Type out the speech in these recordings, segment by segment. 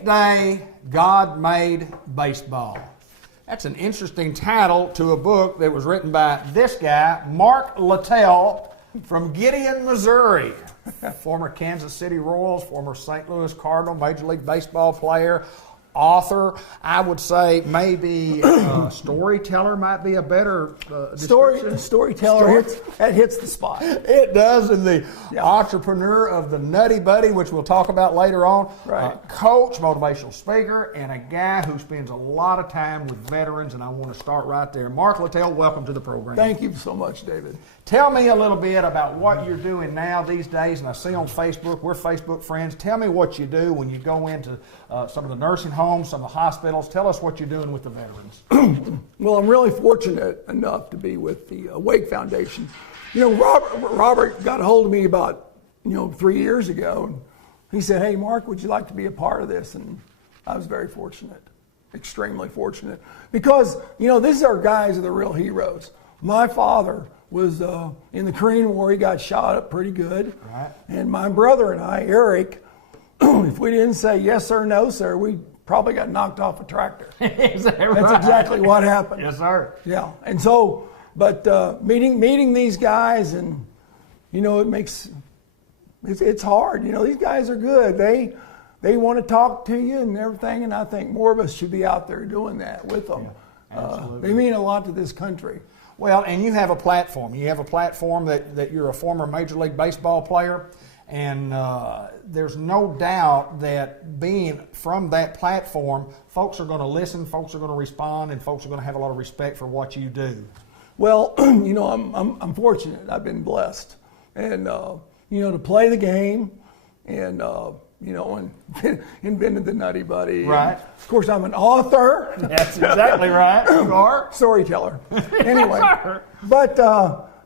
Eighth Day, God Made Baseball. That's an interesting title to a book that was written by this guy, Mark Littell, from Gideon, Missouri. Former Kansas City Royals, former St. Louis Cardinal, Major League Baseball player, author. I would say maybe storyteller might be a better description. Storyteller hits the spot. It does, and the entrepreneur of the Nutty Buddy, which we'll talk about later on. Right. Coach, motivational speaker, and a guy who spends a lot of time with veterans, and I want to start right there. Mark Littell, welcome to the program. Thank you so much, David. Tell me a little bit about what you're doing now these days, and I see on Facebook, we're Facebook friends. Tell me what you do when you go into some of the nursing homes, some of the hospitals. Tell us what you're doing with the veterans. Well, I'm really fortunate enough to be with the Wake Foundation. You know, Robert got a hold of me about 3 years ago, and he said, "Hey, Mark, would you like to be a part of this?" And I was very fortunate, extremely fortunate, because these are guys are the real heroes. My father was in the Korean War. He got shot up pretty good. Right. And my brother and I, Eric, if we didn't say yes sir, no sir, we probably got knocked off a tractor. Is that right? That's exactly what happened. Yes, sir. Yeah. And so, but meeting these guys, and it's hard. These guys are good. They want to talk to you and everything, and I think more of us should be out there doing that with them. Yeah, absolutely. They mean a lot to this country. Well, and you have a platform. You have a platform that you're a former Major League Baseball player, and there's no doubt that being from that platform, folks are going to listen, folks are going to respond, and folks are going to have a lot of respect for what you do. Well, I'm fortunate. I've been blessed, and to play the game, and and invented the Nutty Buddy. Right. And of course, I'm an author. That's exactly right. You are. Storyteller. Anyway, Yes, but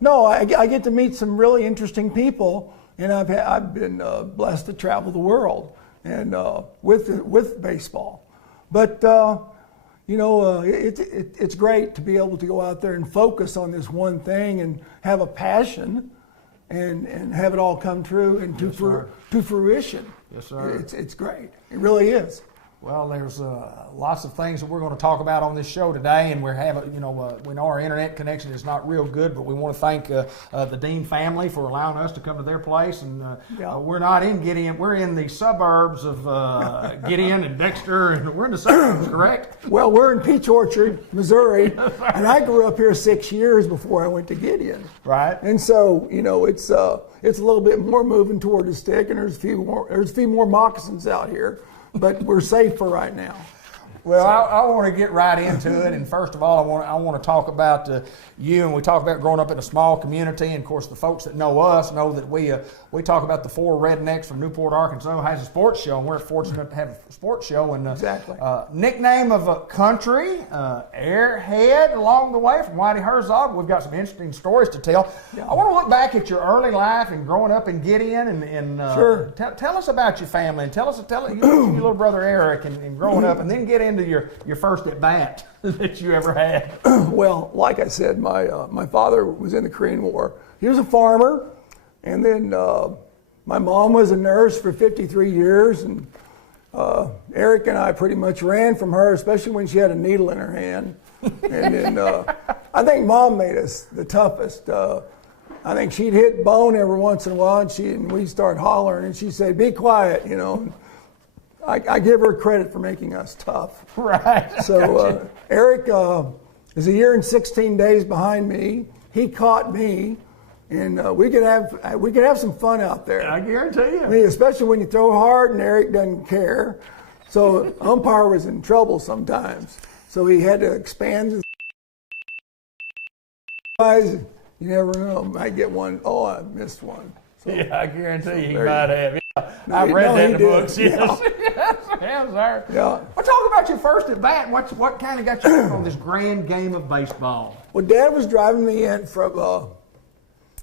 no, I get to meet some really interesting people, and I've been blessed to travel the world and with baseball. But it's great to be able to go out there and focus on this one thing and have a passion and have it all come true and to fruition. Yes, sir. It's great. It really is. Well, there's lots of things that we're going to talk about on this show today, and we know our internet connection is not real good, but we want to thank the Dean family for allowing us to come to their place. And we're not in Gideon; we're in the suburbs of Gideon and Dexter, and we're in the suburbs, correct? Well, we're in Peach Orchard, Missouri, and I grew up here 6 years before I went to Gideon. Right. And so it's a little bit more moving toward the stick, and there's a few more moccasins out here. But we're safe for right now. Well, I want to get right into it, and first of all, I want to talk about you, and we talk about growing up in a small community, and of course, the folks that know us know that we talk about the four rednecks from Newport, Arkansas, has a sports show, and we're fortunate to have a sports show, and exactly. Nickname of a country, Airhead, along the way from Whitey Herzog. We've got some interesting stories to tell. Yeah. I want to look back at your early life and growing up in Gideon, and sure. Tell us about your family, and tell your little brother Eric, and growing up, and then get into your first at bat that you ever had. Well, like I said, my father was in the Korean War. He was a farmer, and then my mom was a nurse for 53 years, and Eric and I pretty much ran from her, especially when she had a needle in her hand. And then I think Mom made us the toughest. I think she'd hit bone every once in a while, and we'd start hollering, and she'd say, "Be quiet," I give her credit for making us tough. Right. So Eric is a year and 16 days behind me. He caught me, and we could have some fun out there. I guarantee you. I mean, especially when you throw hard and Eric doesn't care. So umpire was in trouble sometimes. So he had to expand his eyes. You never know. Might get one. Oh, I missed one. So, yeah, I guarantee you he might have. Yeah. No, I've read that in the did. books. Yes. Yeah. Yes, sir. Yeah. Well, talk about your first at bat. What kind of got you on this grand game of baseball? Well, Dad was driving me in from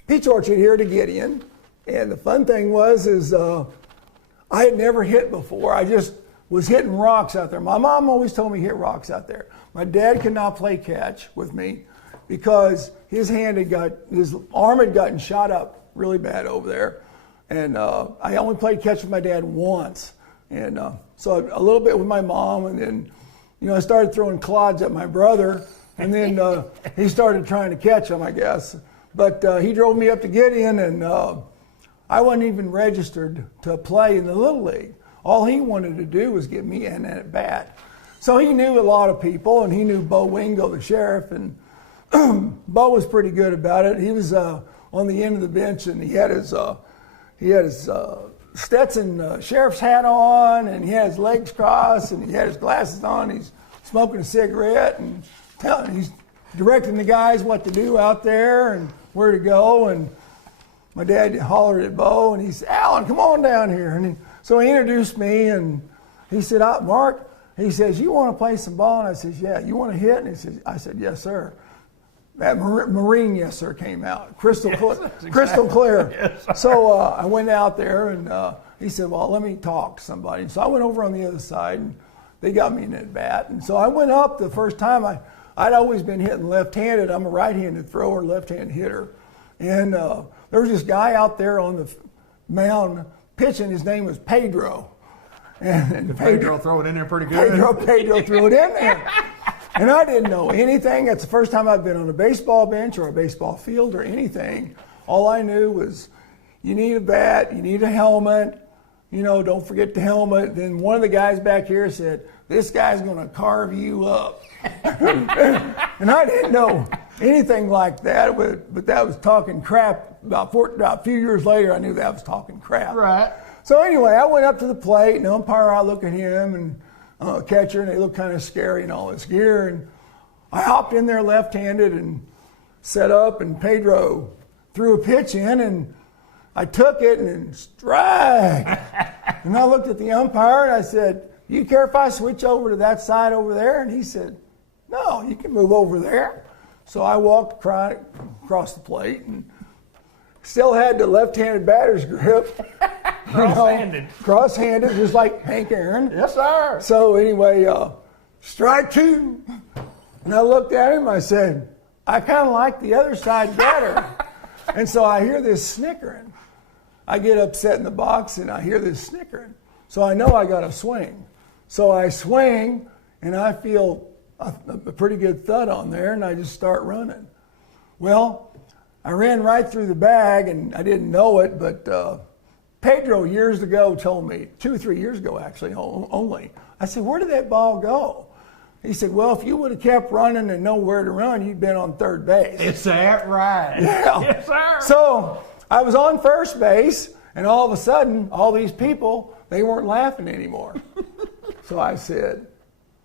Peach Orchard here to Gideon, and the fun thing was I had never hit before. I just was hitting rocks out there. My mom always told me hit rocks out there. My dad could not play catch with me because his arm had gotten shot up really bad over there. And I only played catch with my dad once. And so a little bit with my mom, and then, I started throwing clods at my brother, and then he started trying to catch them, I guess. But he drove me up to Gideon, and I wasn't even registered to play in the Little League. All he wanted to do was get me an at bat. So he knew a lot of people, and he knew Bo Wingo, the sheriff, and Bo was pretty good about it. He was on the end of the bench, and he had his Stetson sheriff's hat on, and he had his legs crossed, and he had his glasses on. He's smoking a cigarette, and he's directing the guys what to do out there and where to go. And my dad hollered at Bo, and he said, "Alan, come on down here." And so he introduced me, and he said, "Mark," he says, "you want to play some ball?" And I said, "Yeah." "You want to hit?" And I said, "Yes, sir." That Marine "yes, sir" came out, crystal clear. Yes, so I went out there, and he said, "Well, let me talk to somebody." So I went over on the other side, and they got me an at bat. And so I went up the first time. I'd always been hitting left-handed. I'm a right-handed thrower, left-handed hitter. And there was this guy out there on the mound pitching. His name was Pedro. And Pedro throw it in there pretty good. Pedro threw it in there. And I didn't know anything. That's the first time I've been on a baseball bench or a baseball field or anything. All I knew was you need a bat, you need a helmet, don't forget the helmet. Then one of the guys back here said, "This guy's going to carve you up." And I didn't know anything like that, but that was talking crap. About a few years later, I knew that was talking crap. Right. So anyway, I went up to the plate, and the umpire, I look at him, and catcher, and they look kind of scary and all this gear. And I hopped in there left-handed and set up, and Pedro threw a pitch in, and I took it and strike. And I looked at the umpire, and I said, "You care if I switch over to that side over there?" And he said, "No, you can move over there." So I walked across the plate and still had the left-handed batter's grip. Cross-handed, just like Hank Aaron. Yes, sir. So anyway, strike two. And I looked at him, I said, "I kind of like the other side better." And so I hear this snickering. I get upset in the box, and I hear this snickering. So I know I got to swing. So I swing, and I feel a pretty good thud on there, and I just start running. Well, I ran right through the bag, and I didn't know it, but Pedro years ago told me, 2 or 3 years ago actually only, I said, "Where did that ball go?" He said, "Well, if you would have kept running and know where to run, you'd been on third base." Is that right? Yeah. Yes, sir. So I was on first base, and all of a sudden, all these people, they weren't laughing anymore. So I said,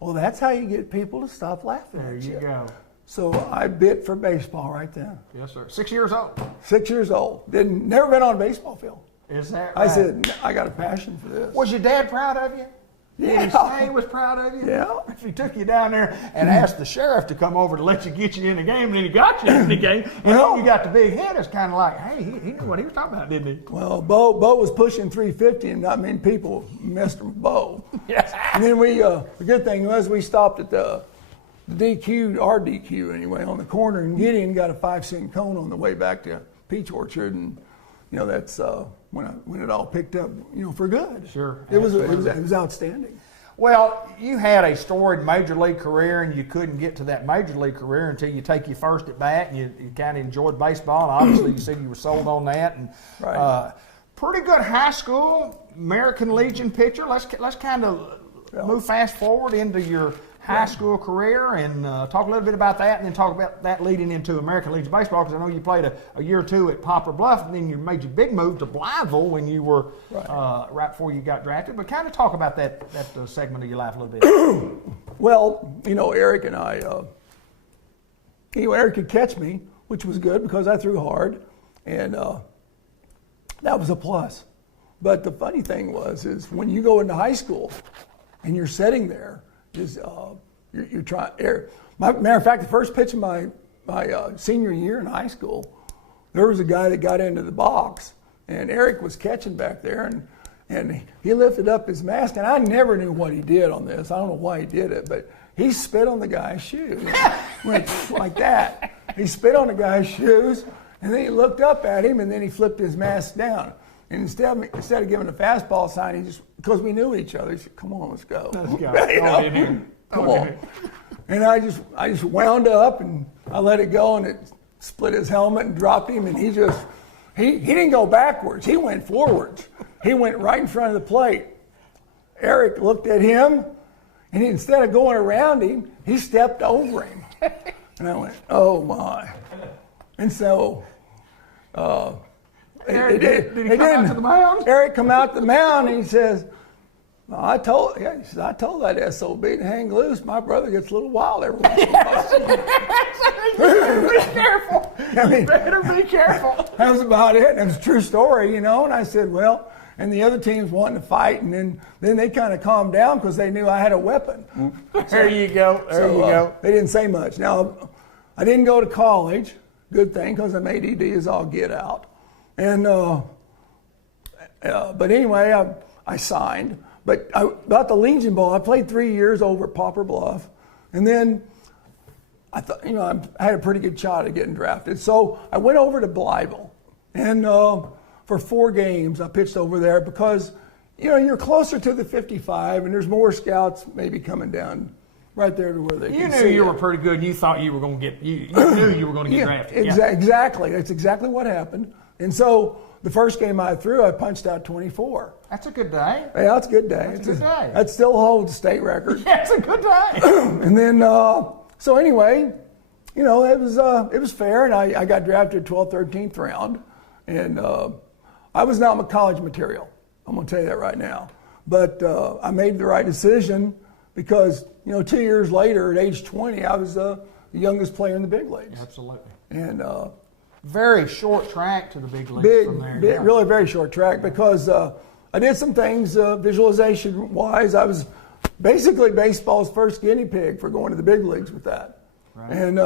"Well, that's how you get people to stop laughing at you." There you go. So I bit for baseball right then. Yes, sir. 6 years old. 6 years old. Never been on a baseball field. Is that right? I said, "I got a passion for this." Was your dad proud of you? Yeah. Did he say he was proud of you? Yeah. If he took you down there and asked the sheriff to come over to let you get you in the game, and then he got you in the game, and then you got the big hit, it's kind of like, hey, he knew what he was talking about, didn't he? Well, Bo was pushing 350, and not many people messed with Bo. Yes. And then the good thing was we stopped at the DQ, our DQ anyway, on the corner, and Gideon got a 5-cent cone on the way back to Peach Orchard, and that's when it all picked up, for good. Sure. It was outstanding. Well, you had a storied major league career, and you couldn't get to that major league career until you take your first at bat, and you kind of enjoyed baseball, and obviously you said you were sold on that. And right. Pretty good high school American Legion pitcher. Let's kind of move fast forward into your high school career and talk a little bit about that, and then talk about that leading into American Legion baseball, because I know you played a year or two at Poplar Bluff, and then you made your big move to Blytheville when you were right before you got drafted. But kind of talk about that segment of your life a little bit. Well, Eric and I, Eric could catch me, which was good because I threw hard, and that was a plus. But the funny thing is when you go into high school and you're sitting there, you're trying. Matter of fact, the first pitch of my senior year in high school, there was a guy that got into the box, and Eric was catching back there, and he lifted up his mask, and I never knew what he did on this. I don't know why he did it, but he spit on the guy's shoes, went like that. He spit on the guy's shoes, and then he looked up at him, and then he flipped his mask down. And instead of giving a fastball sign, he just, because we knew each other, he said, "Come on, let's go." Let's go. You know? Come on. And I just wound up and I let it go, and it split his helmet and dropped him, and he didn't go backwards. He went forwards. He went right in front of the plate. Eric looked at him, and instead of going around him, he stepped over him. And I went, "Oh my!" And so Eric, did he come out to the mound? Eric come out the mound, and he says, I told that SOB to hang loose. My brother gets a little wild every once in a while." Be careful. You better be careful. That was about it. It was a true story, you know. And I said, well, and the other teams wanting to fight, and then they kind of calmed down because they knew I had a weapon. There you go. There you go. They didn't say much. Now, I didn't go to college. Good thing, because I'm ADD as all get out. And but anyway, I signed. But about the Legion Bowl, I played 3 years over at Poplar Bluff, and then I thought, you know, I had a pretty good shot at getting drafted. So I went over to Blytheville, and for 4 games I pitched over there because, you know, you're closer to the 55, and there's more scouts maybe coming down right there to where they can see. You knew you were pretty good, and you thought you were going to get, you knew you were going to get drafted. Exactly. That's exactly what happened. And so the first game I threw, I punched out 24. That's a good day. Yeah, that's a good day. That's a good day. That still holds the state record. Yeah, it's a good day. And then, so anyway, you know, it was fair, and I got drafted 12th, 13th round, and I was not college material. I'm going to tell you that right now. But I made the right decision because, you know, 2 years later, at age 20, I was the youngest player in the big leagues. Absolutely. And very short track to the big leagues from there. Yeah. Really very short track because I did some things visualization-wise. I was basically baseball's first guinea pig for going to the big leagues with that. Right. And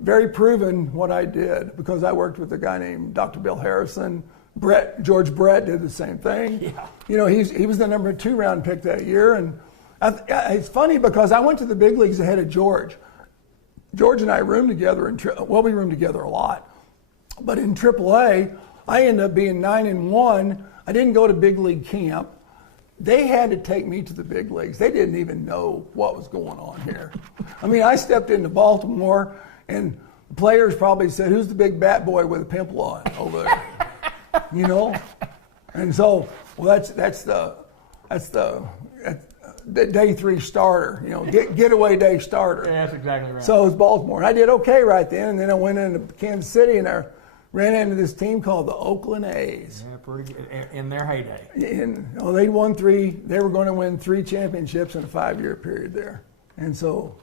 very proven what I did because I worked with a guy named Dr. Bill Harrison. George Brett did the same thing. Yeah. You know, he was the number 2 round pick that year. And it's funny because I went to the big leagues ahead of George. George and I roomed together, we roomed together a lot. But in AAA, I ended up being 9-1. I didn't go to big league camp. They had to take me to the big leagues. They didn't even know what was going on here. I mean, I stepped into Baltimore, and the players probably said, "Who's the big bat boy with a pimple on over there?" You know? And so, well, that's the day 3 starter, you know, getaway day starter. Yeah, that's exactly right. So it was Baltimore. And I did okay right then, and then I went into Kansas City, and I ran into this team called the Oakland A's. Yeah, pretty good in their heyday. And they won 3. They were going to win 3 championships in a 5-year period there, and so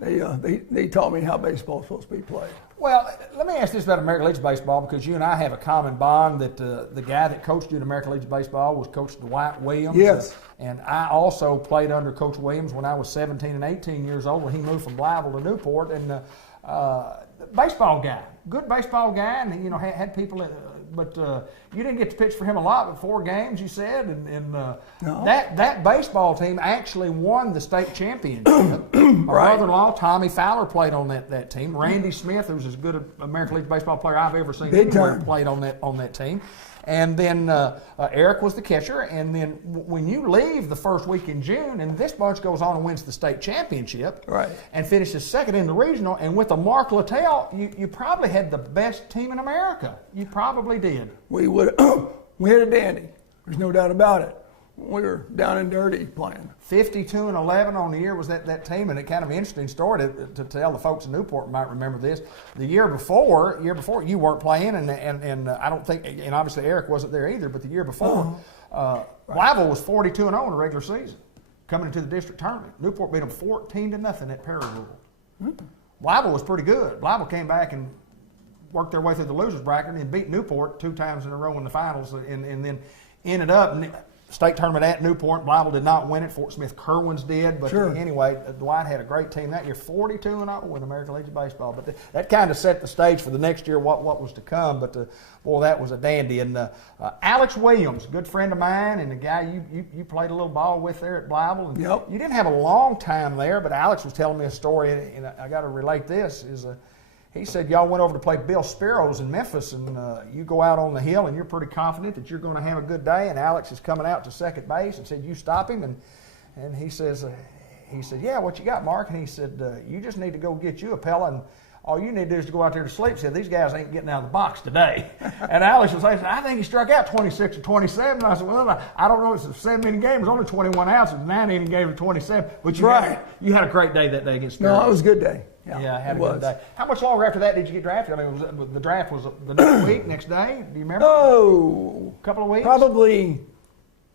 they taught me how baseball is supposed to be played. Well, let me ask this about American Legion Baseball because you and I have a common bond that the guy that coached you in American Legion Baseball was Coach Dwight Williams. Yes. And I also played under Coach Williams when I was 17 and 18 years old when he moved from Blytheville to Newport. And baseball guy, good baseball guy, and you know had people. But you didn't get to pitch for him a lot, but 4 games you said, and no. that baseball team actually won the state championship. My brother-in-law Tommy Fowler played on that team. Randy Smith, who was as good an American League baseball player I've ever seen anywhere, played on that team. And then Eric was the catcher. And then when you leave the first week in June, and this bunch goes on and wins the state championship, right, and finishes second in the regional, and with the Mark Littell, you probably had the best team in America. You probably did. We had a dandy. There's no doubt about it. We were down and dirty playing. 52-11 on the year was that team, and it kind of an interesting story to tell the folks in Newport might remember this. The year before you weren't playing, and I don't think, and obviously Eric wasn't there either. But the year before, Blytheville was 42-0 in the regular season, coming into the district tournament. Newport beat them 14-0 at Perry Rule. Blytheville was pretty good. Blytheville came back and worked their way through the losers bracket and beat Newport 2 times in a row in the finals, and then ended up state tournament at Newport. Blytheville did not win it. Fort Smith Kerwins did. But anyway, Dwight had a great team that year, 42-0 with American Legion Baseball. But that kind of set the stage for the next year, what was to come. But boy, that was a dandy. And Alex Williams, good friend of mine, and the guy you played a little ball with there at Blytheville. And yep. You didn't have a long time there, but Alex was telling me a story, and I got to relate this. he said y'all went over to play Bill Spiro's in Memphis, and you go out on the hill, and you're pretty confident that you're going to have a good day. And Alex is coming out to second base, and said you stop him, and he says, yeah, what you got, Mark? And he said, you just need to go get you a Pella, and all you need to do is to go out there to sleep. He said, these guys ain't getting out of the box today. And Alex was saying, I think he struck out 26 or 27. And I said, well, I don't know. It's a 7-inning game. It was only 21 outs. It was a 9-inning game of 27. But you had a great day that day against Spirit. No, it was a good day. Yeah, I had a good day. How much longer after that did you get drafted? I mean, the draft was the next week, next day? Do you remember? Oh, a couple of weeks? Probably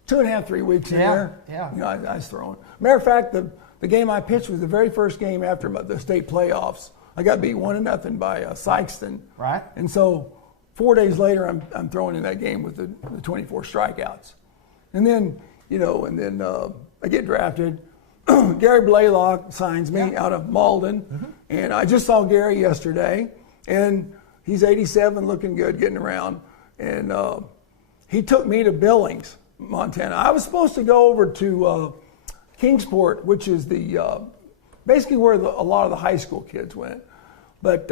2.5, 3 weeks in there. Yeah. You know, I was throwing. Matter of fact, the game I pitched was the very first game after the state playoffs. I got beat 1-0 by Sykeston. Right. And so 4 days later, I'm throwing in that game with the 24 strikeouts. And then, I get drafted. Gary Blaylock signs me out of Malden. Mm-hmm. And I just saw Gary yesterday. And he's 87, looking good, getting around. And he took me to Billings, Montana. I was supposed to go over to Kingsport, which is basically where a lot of the high school kids went. But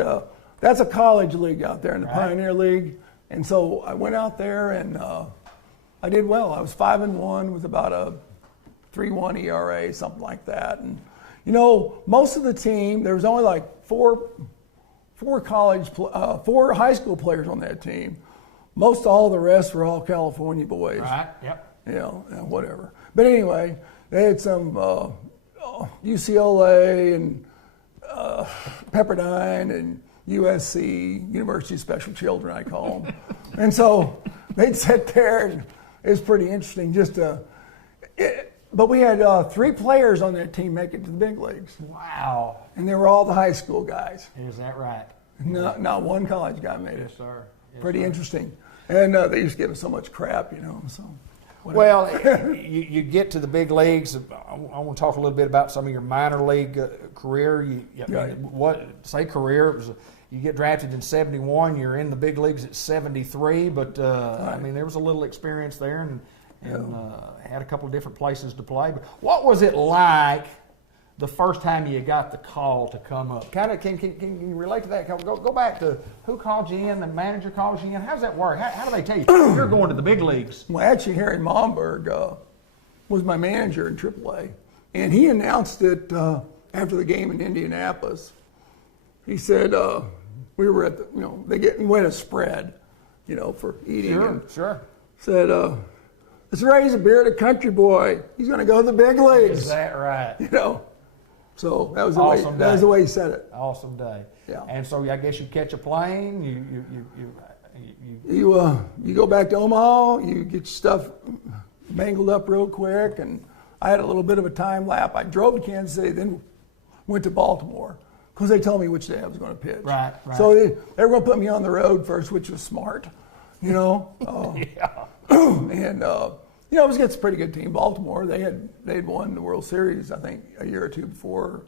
that's a college league out there in the Pioneer League. And so I went out there and I did well. I was 5-1 with about a 3.1 ERA, something like that. And, most of the team, there was only like four high school players on that team. Most all the rest were all California boys. Right, yep. Whatever. But anyway, they had some UCLA and Pepperdine and USC, University of Special Children, I call them. And so they'd sit there, and it was pretty interesting but we had 3 players on that team make it to the big leagues. Wow. And they were all the high school guys. Is that right? Not one college guy made it. Yes, sir. Pretty interesting. And they used to give us so much crap, so. Whatever. Well, you get to the big leagues. I want to talk a little bit about some of your minor league career. Career? It was you get drafted in '71. You're in the big leagues at '73. But I mean, there was a little experience there, and had a couple of different places to play. But what was it like the first time you got the call to come up? Can you relate to that? Go back to who called you in, the manager calls you in. How does that work? How do they tell you you're going to the big leagues? Well, actually, Harry Momberg was my manager in AAA, and he announced it after the game in Indianapolis. He said we were at we had a spread, for eating. Sure. Said, let's raise a beer to Country Boy. He's going to go to the big leagues. Is that right? So that was the way. That was the way he said it. Awesome day. Yeah. And so I guess you catch a plane. You go back to Omaha. You get your stuff mangled up real quick, and I had a little bit of a time lap. I drove to Kansas City, then went to Baltimore because they told me which day I was going to pitch. Right. So they were going to put me on the road first, which was smart. Yeah. And it was against a pretty good team. Baltimore, they'd won the World Series, I think, a year or two before.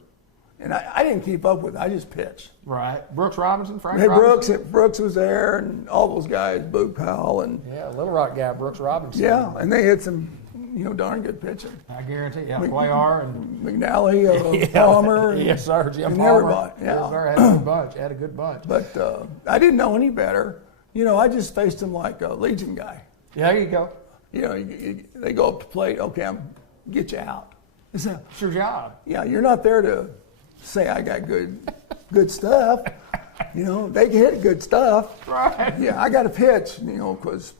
And I didn't keep up with it. I just pitched. Right. Brooks Robinson, Frank Robinson? Brooks was there, and all those guys, Boog Powell. And Little Rock guy, Brooks Robinson. Yeah, and they had some, darn good pitching. I guarantee. Yeah, Cuellar and McNally, Palmer. Yes, sir. Jim and Palmer. Everybody. Yeah. Yes, sir. Had a good bunch. But I didn't know any better. I just faced him like a Legion guy. Yeah, there you go. They go up to plate. Okay, I'm get you out. It's your job. Yeah, you're not there to say I got good stuff. They can hit good stuff. Right. Yeah, I got to pitch. Because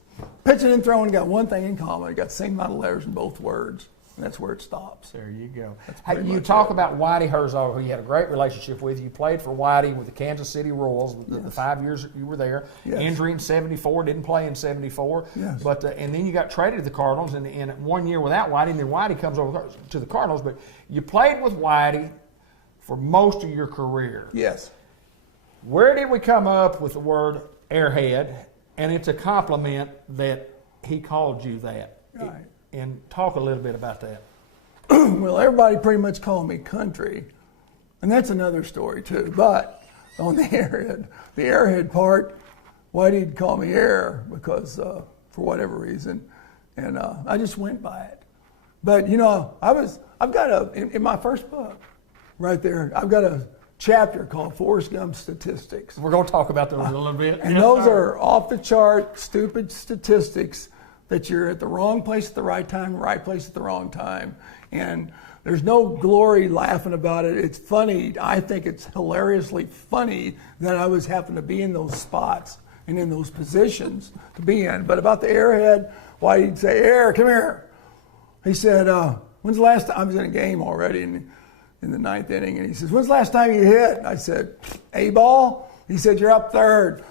pitching and throwing got one thing in common. They got the same amount of letters in both words. And that's where it stops. There you go. You talk about Whitey Herzog, who you had a great relationship with. You played for Whitey with the Kansas City Royals the 5 years you were there. Yes. Injury in '74, didn't play in '74. Yes. But and then you got traded to the Cardinals, and 1 year without Whitey, and then Whitey comes over to the Cardinals. But you played with Whitey for most of your career. Yes. Where did we come up with the word airhead? And it's a compliment that he called you that. Right. And talk a little bit about that. Well, everybody pretty much called me country, and that's another story too. But on the airhead part, Whitey'd call me air because for whatever reason, and I just went by it. But I've got in my first book, right there, I've got a chapter called Forrest Gump Statistics. We're going to talk about those a little bit. And those are off the chart, stupid statistics that you're at the wrong place at the right time, right place at the wrong time. And there's no glory laughing about it. It's funny. I think it's hilariously funny that I was happened to be in those spots and in those positions to be in. But about the airhead, why he'd say, Air, come here. He said, when's the last time? I was in a game already in the ninth inning. And he says, when's the last time you hit? And I said, A-ball? He said, you're up third.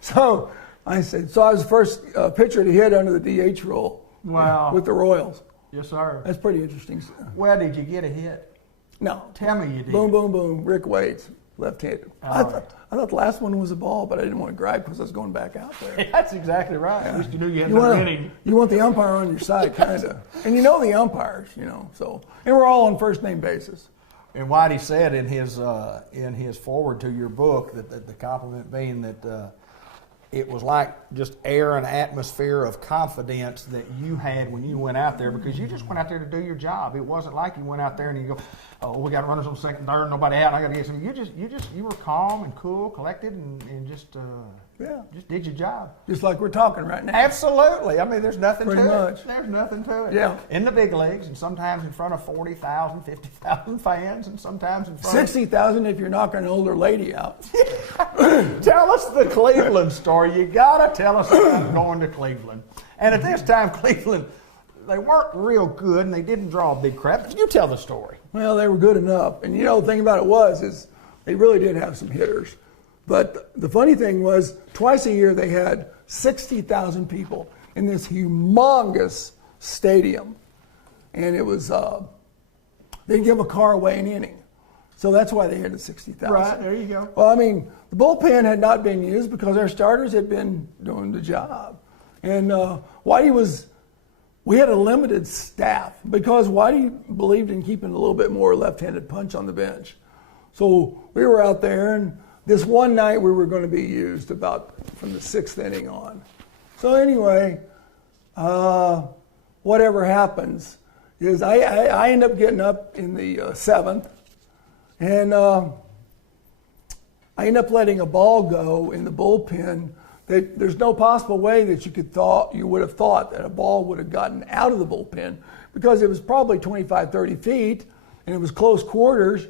so I said, so I was the first pitcher to hit under the DH rule. Wow. With the Royals. Yes, sir. That's pretty interesting. Well, did you get a hit? No. Tell me you did. Boom, boom, boom. Rick Wade's left-handed. I thought the last one was a ball, but I didn't want to gripe because I was going back out there. That's exactly right. Yeah. At least you knew you had the inning. You want the umpire on your side, kind of. And you know the umpires, So, and we're all on first-name basis. And Whitey said in his foreword to your book that the compliment being that it was like just air and atmosphere of confidence that you had when you went out there, because you just went out there to do your job. It wasn't like you went out there and you go, oh, we got runners on second, third, nobody out, I got to get some. You were calm and cool, collected, and just did your job. Just like we're talking right now. Absolutely. I mean, there's nothing Pretty to much. it. There's nothing to it. Yeah. In the big leagues, and sometimes in front of 40,000, 50,000 fans, and sometimes in front 60,000 if you're knocking an older lady out. Tell us the Cleveland story. You got to tell us about going to Cleveland. And at this time, Cleveland, they weren't real good, and they didn't draw a big crowd. But you tell the story. Well, they were good enough. And the thing about it is they really did have some hitters. But the funny thing was, twice a year they had 60,000 people in this humongous stadium. And it was, they'd give a car away an inning. So that's why they had the 60,000. Right, there you go. Well, I mean, the bullpen had not been used because our starters had been doing the job. And we had a limited staff because Whitey believed in keeping a little bit more left-handed punch on the bench. So we were out there, and this one night we were going to be used about from the sixth inning on. So anyway, whatever happens is I end up getting up in the seventh, and I end up letting a ball go in the bullpen. There's no possible way that you would have thought that a ball would have gotten out of the bullpen because it was probably 25, 30 feet, and it was close quarters.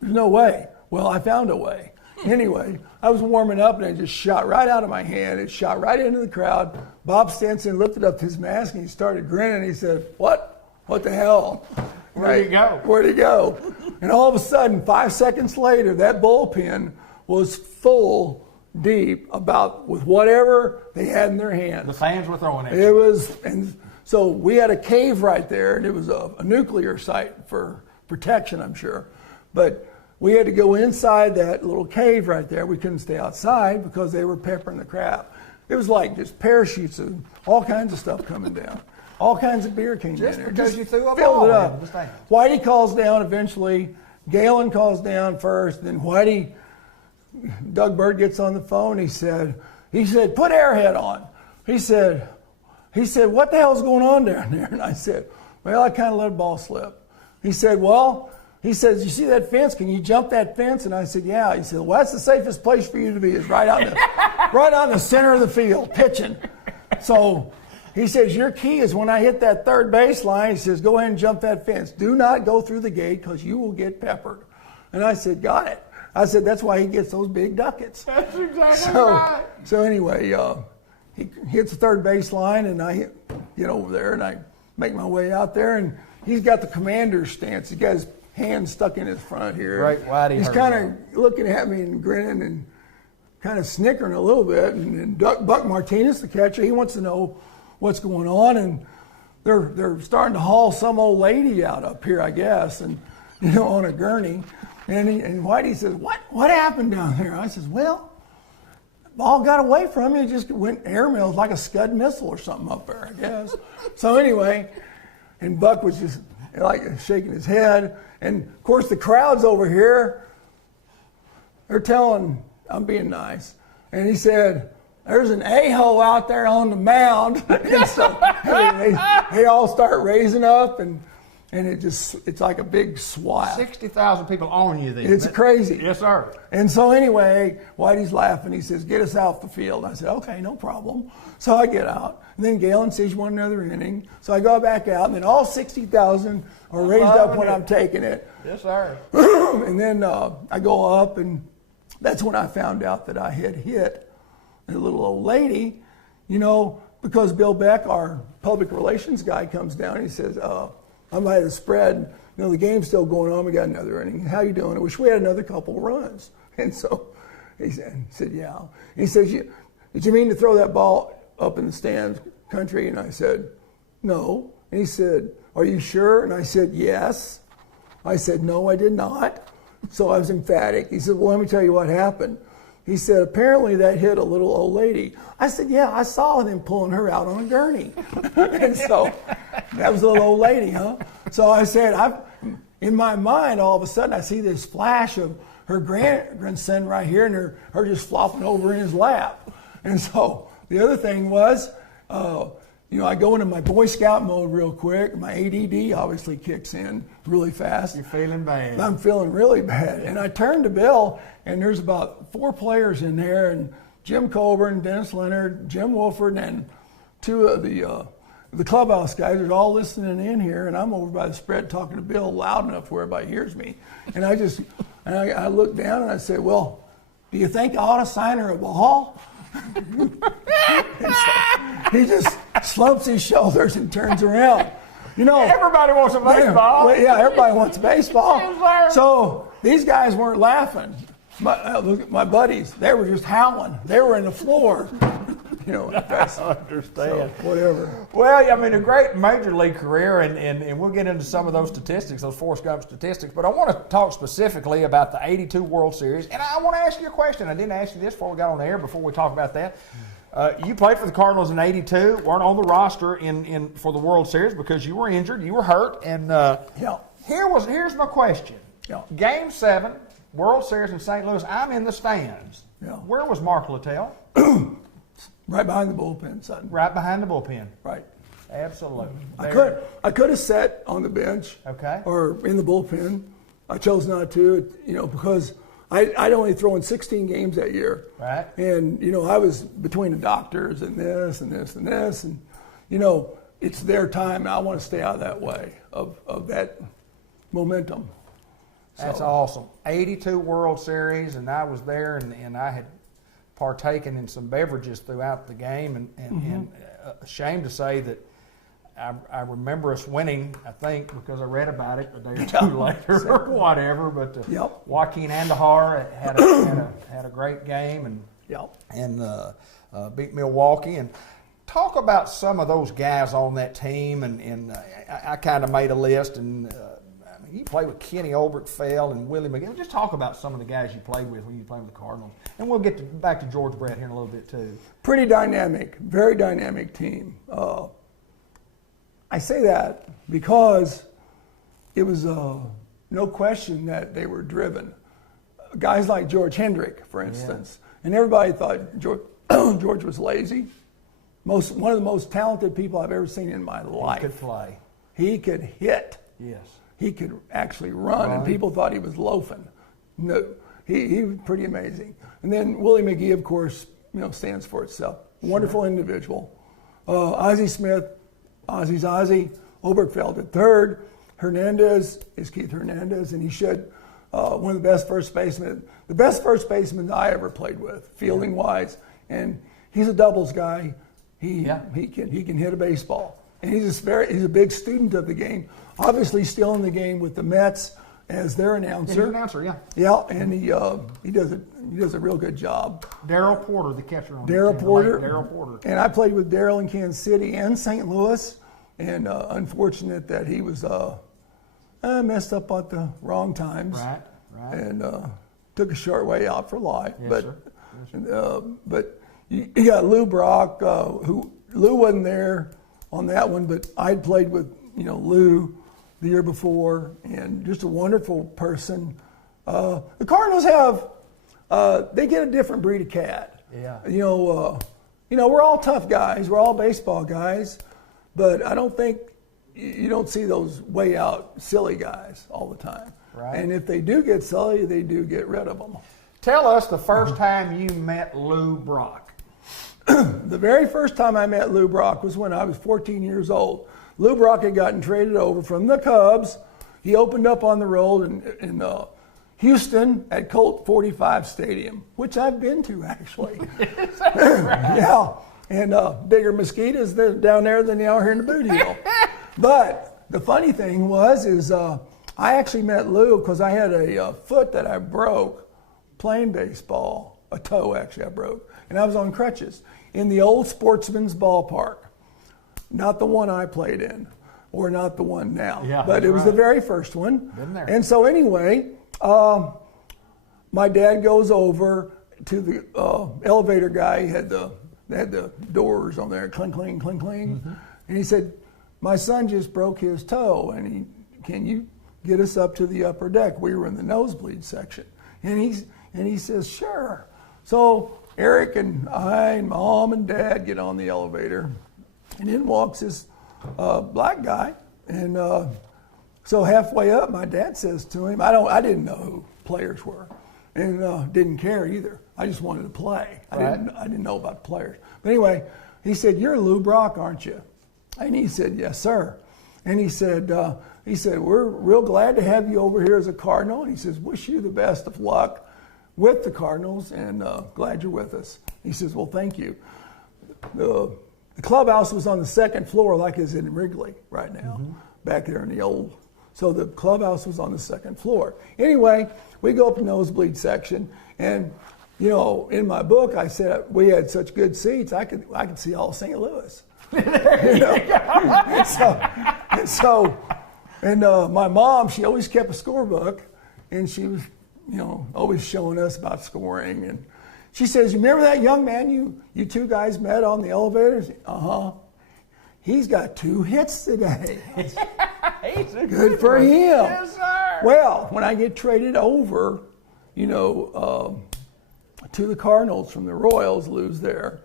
There's no way. Well, I found a way. Anyway, I was warming up, and it just shot right out of my hand. It shot right into the crowd. Bob Stinson lifted up his mask, and he started grinning. He said, what? What the hell? Where'd he go? Where'd he go? And all of a sudden, 5 seconds later, that bullpen was full deep with whatever they had in their hands. The fans were throwing it. It was, and so we had a cave right there, and it was a nuclear site for protection, I'm sure. But we had to go inside that little cave right there. We couldn't stay outside because they were peppering the crowd. It was like just parachutes and all kinds of stuff coming down. All kinds of beer came in there. Because you threw a filled ball it up. in. Whitey calls down eventually. Galen calls down first. Then Doug Bird gets on the phone. He said, put airhead on. He said, what the hell's going on down there? And I said, well, I kind of let a ball slip. He said, you see that fence? Can you jump that fence? And I said, yeah. He said, well, that's the safest place for you to be is right out in the center of the field, pitching. So he says, your key is when I hit that third base line, he says, go ahead and jump that fence. Do not go through the gate because you will get peppered. And I said, got it. I said, that's why he gets those big ducats. That's exactly right. So anyway, he hits the third base line, and I get over there, and I make my way out there, and he's got the commander's stance. He's got his hand stuck in his front here. Right, Whitey. He's kind of looking at me and grinning and kind of snickering a little bit. And Buck Martinez, the catcher, he wants to know what's going on, and they're starting to haul some old lady out up here, I guess, and on a gurney. And Whitey says, what happened down there? I says, well, the ball got away from me. It just went airmail like a Scud missile or something up there, I guess. So anyway, and Buck was just like shaking his head. And of course the crowd's over here. They're telling, I'm being nice. And he said, there's an a-hole out there on the mound. And so they all start raising up, and and it's like a big swath. 60,000 people on you then. It's crazy. Yes, sir. And so anyway, Whitey's laughing. He says, "Get us off the field." I said, "Okay, no problem." So I get out, and then Galen says, "You want another inning?" So I go back out, and then all 60,000 are raised up when I'm taking it. Yes, sir. And then I go up, and that's when I found out that I had hit a little old lady, because Bill Beck, our public relations guy, comes down and he says, I'm by the spread. The game's still going on. We got another inning. How you doing? I wish we had another couple of runs. And so he said, yeah. He says, did you mean to throw that ball up in the stands, country? And I said, no. And he said, are you sure? And I said, yes. I said, no, I did not. So I was emphatic. He said, well, let me tell you what happened. He said, apparently that hit a little old lady. I said, yeah, I saw them pulling her out on a gurney. And so that was a little old lady, huh? So I said, in my mind, all of a sudden, I see this flash of her grandson right here, and her just flopping over in his lap. And so the other thing was, I go into my Boy Scout mode real quick. My ADD obviously kicks in really fast. You're feeling bad. I'm feeling really bad. And I turn to Bill, and there's about 4 players in there, and Jim Colburn, Dennis Leonard, Jim Wolford, and 2 of the clubhouse guys are all listening in here, and I'm over by the spread talking to Bill loud enough where everybody hears me. And I look down and I say, well, do you think I ought to sign her a ball? He just slumps his shoulders and turns around. Everybody wants a baseball. Everybody wants baseball. Yes, so these guys weren't laughing. My buddies, they were just howling. They were in the floor. I understand. So, whatever. Well, a great major league career, and we'll get into some of those statistics, those Forrest Gump statistics, but I want to talk specifically about the 82 World Series, and I want to ask you a question. I didn't ask you this before we got on the air, before we talk about that. You played for the Cardinals in 82, weren't on the roster for the World Series because you were injured, you were hurt, and here's my question. Yeah. Game 7, World Series in St. Louis, I'm in the stands. Yeah. Where was Mark Littell? Right behind the bullpen, son. Right behind the bullpen. Right. Absolutely. I could have sat on the bench. Okay. Or in the bullpen. I chose not to, because I'd only thrown 16 games that year. Right. And, I was between the doctors and this and this and this. And, it's their time. And I want to stay out of that way, of that momentum. That's awesome. 82 World Series, and I was there, and I had partaken in some beverages throughout the game, and ashamed to say that I remember us winning, I think, because I read about it a day or two later or whatever, but Joaquin Andahar had a great game and beat Milwaukee. And talk about some of those guys on that team, and I kind of made a list, and you played with Kenny Oberkfell and Willie McGee. Just talk about some of the guys you played with when you played with the Cardinals. And we'll get back to George Brett here in a little bit, too. Pretty dynamic, very dynamic team. I say that because it was no question that they were driven. Guys like George Hendrick, for instance. Yeah. And everybody thought George was lazy. One of the most talented people I've ever seen in my life. He could play. He could hit. Yes. He could actually run, and people thought he was loafing. No, he was pretty amazing. And then Willie McGee, of course, stands for itself. Wonderful individual. Ozzie Smith, Ozzie's Ozzie. Oberkfell at third. Hernandez is Keith Hernandez, and he should one of the best first basemen I ever played with, fielding wise. And he's a doubles guy. He can hit a baseball, and he's a big student of the game. Obviously, still in the game with the Mets as their announcer. He's an announcer, yeah. Yeah, and he does a real good job. Darryl Porter, the catcher on Darryl Porter. Darryl Porter. And I played with Darryl in Kansas City and St. Louis, and unfortunate that he was messed up at the wrong times. Right. And took a short way out for life. Yes, sir. But you got Lou Brock, Lou wasn't there on that one, but I'd played with Lou the year before, and just a wonderful person. The Cardinals they get a different breed of cat. Yeah. We're all tough guys. We're all baseball guys, but I don't think you don't see those way out silly guys all the time. Right. And if they do get silly, they do get rid of them. Tell us the first time you met Lou Brock. The very first time I met Lou Brock was when I was 14 years old. Lou Brock had gotten traded over from the Cubs. He opened up on the road in Houston at Colt 45 Stadium, which I've been to actually. Yeah, and bigger mosquitoes down there than they are here in the Boot Heel. But the funny thing is I actually met Lou because I had a foot that I broke playing baseball, a toe actually I broke, and I was on crutches in the old Sportsman's Ballpark, not the one I played in, or not the one now, yeah, but it was the very first one. Been there. And so anyway, my dad goes over to the elevator guy. He had the doors on there, cling, cling, cling, cling. Mm-hmm. And he said, my son just broke his toe, and can you get us up to the upper deck? We were in the nosebleed section. And he says, sure. So Eric and I and Mom and Dad get on the elevator, and in walks this black guy. And so halfway up, my dad says to him, I didn't know who players were, and didn't care either. I just wanted to play. Right. I didn't know about players. But anyway, he said, you're Lou Brock, aren't you? And he said, yes, sir. And he said, we're real glad to have you over here as a Cardinal. He says, wish you the best of luck with the Cardinals, and glad you're with us. He says, well, thank you. The clubhouse was on the second floor, like it's in Wrigley right now, back there in the old. So the clubhouse was on the second floor. Anyway, we go up the nosebleed section, and you know, in my book, I said we had such good seats, I could see all St. Louis. You know? and my mom, she always kept a scorebook, and she was, you know, always showing us about scoring. And she says, you remember that young man you two guys met on the elevators? Uh-huh. He's got 2 hits today. Good for him. Yes, sir. Well, when I get traded over, you know, to the Cardinals from the Royals, Lou's there.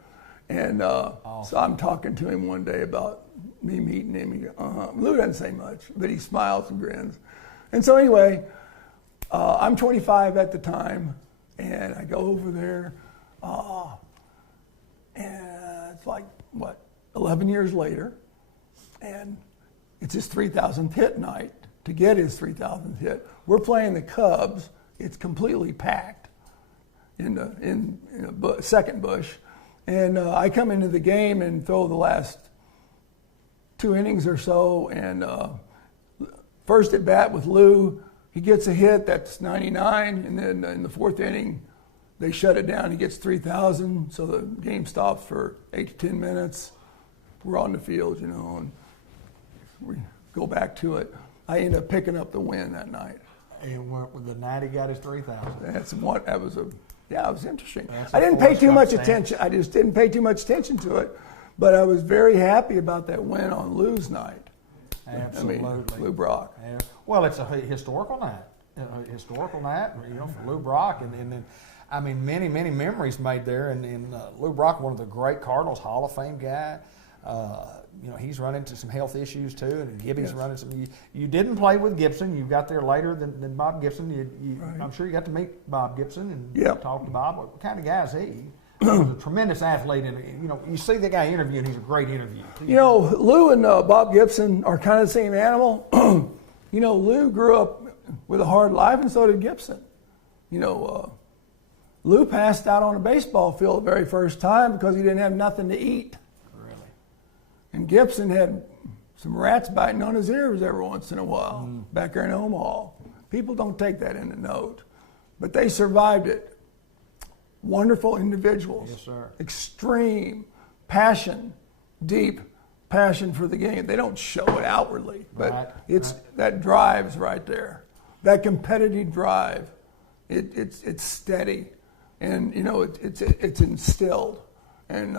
And so I'm talking to him one day about me meeting him. He goes, Lou doesn't say much, but he smiles and grins. And so anyway, I'm 25 at the time, and I go over there, and it's like, 11 years later, and it's his 3,000th hit night. To get his 3,000th hit, we're playing the Cubs. It's completely packed in a second bush, and I come into the game and throw the last 2 innings or so, and first at bat with Lou, he gets a hit that's 99, and then in the 4th inning, they shut it down. He gets 3,000, so the game stops for 8 to 10 minutes. We're on the field, you know, and we go back to it. I end up picking up the win that night. And with the night he got his 3,000. It was interesting. I didn't pay too much attention. I just didn't pay too much attention to it, but I was very happy about that win on Lou's night. Absolutely. I mean, Lou Brock. Yeah. Well, it's a historical night. You know, for Lou Brock, and then, I mean, many memories made there. And Lou Brock, one of the great Cardinals, Hall of Fame guy. You know, he's run into some health issues too, and Gibby's running some. You didn't play with Gibson. You got there later than Bob Gibson. Right. I'm sure you got to meet Bob Gibson and Yep. talk to Bob. What kind of guy is he? He was a tremendous athlete, and you know, you see the guy interviewing. He's a great interview. You know, Lou and Bob Gibson are kind of the same animal. You know, Lou grew up with a hard life, and so did Gibson. You know, Lou passed out on a baseball field the very first time because he didn't have nothing to eat. And Gibson had some rats biting on his ears every once in a while back there in Omaha. People don't take that into note, but they survived it. Wonderful individuals. Yes, sir. Extreme passion, deep passion for the game. They don't show it outwardly, but that drive's right there. That competitive drive, it's steady, and you know it's instilled, and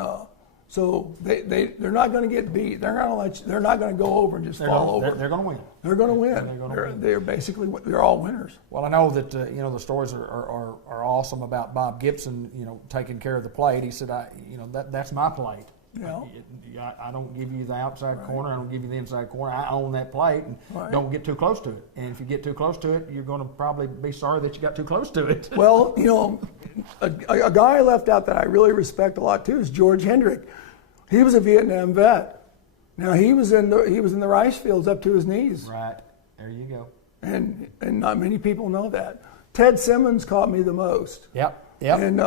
so they're not going to get beat. They're not going to go over and just fall over. They're going to win. They're going to win. They're basically all winners. Well, I know that you know, the stories are awesome about Bob Gibson. You know, taking care of the plate. He said, that's my plate. I don't give you the outside corner. I don't give you the inside corner. I own that plate, and don't get too close to it. And if you get too close to it, you're going to probably be sorry that you got too close to it. Well, a guy I left out that I really respect a lot too is George Hendrick. He was a Vietnam vet. Now he was in the rice fields up to his knees. Right. There you go. And not many people know that. Ted Simmons caught me the most. Yep. And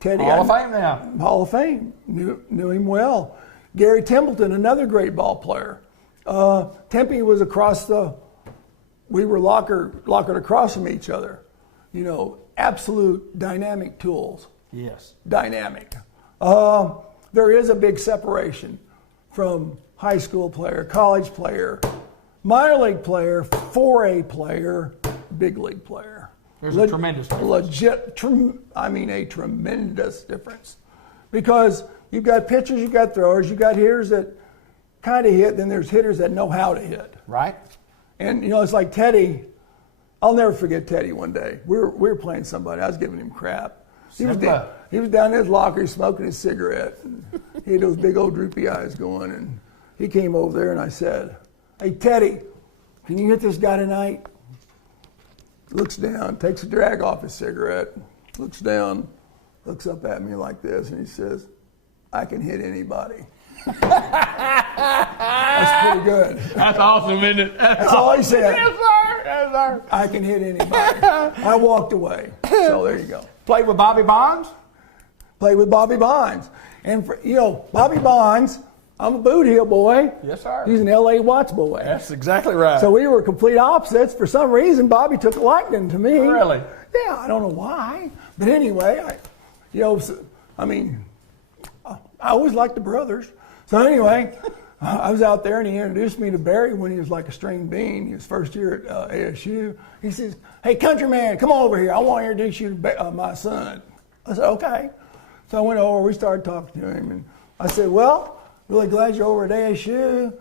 Teddy, Hall of Fame now. Hall of Fame. Knew him well. Gary Templeton, another great ball player. Tempe was we were lockered across from each other. Absolute dynamic tools. Yes. Dynamic. There is a big separation from high school player, college player, minor league player, 4A player, big league player. There's a tremendous difference. A tremendous difference. Because you've got pitchers, you've got throwers, you've got hitters that kind of hit, then there's hitters that know how to hit. Right. And, it's like Teddy. I'll never forget Teddy one day. We were playing somebody. I was giving him crap. He was down in his locker smoking his cigarette. And he had those big old droopy eyes going. And he came over there and I said, "Hey, Teddy, can you hit this guy tonight?" Looks down, takes a drag off his cigarette, looks down, looks up at me like this, and he says, "I can hit anybody." That's pretty good. That's awesome, isn't it? That's all he said. Yes, sir. Yes, sir. "I can hit anybody." I walked away. So there you go. Played with Bobby Bonds? Played with Bobby Bonds. And, Bobby Bonds, I'm a Boot Hill boy. Yes, sir. He's an L.A. Watts boy. That's exactly right. So we were complete opposites. For some reason, Bobby took a liking to me. Really? Yeah, I don't know why. But anyway, I always liked the brothers. So anyway, I was out there and he introduced me to Barry when he was like a string bean. He was first year at ASU. He says, "Hey, countryman, come over here. I want to introduce you to my son." I said, "Okay." So I went over. We started talking to him. And I said, "Well, really glad you're over at ASU.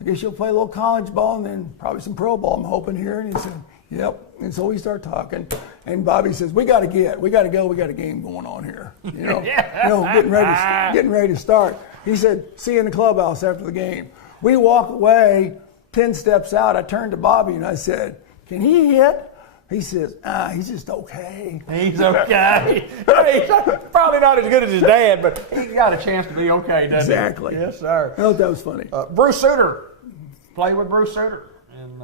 I guess you'll play a little college ball and then probably some pro ball, I'm hoping here." And he said, "Yep." And so we started talking. And Bobby says, we got to go. We got a game going on here. Getting ready to start. He said, "See you in the clubhouse after the game." We walk away 10 steps out. I turned to Bobby and I said, "Can he hit?" He says, "He's just okay." He's okay. He's probably not as good as his dad, but he's got a chance to be okay, doesn't he? Exactly. Yes, sir. I thought that was funny. Bruce Sutter. Played with Bruce Sutter. And,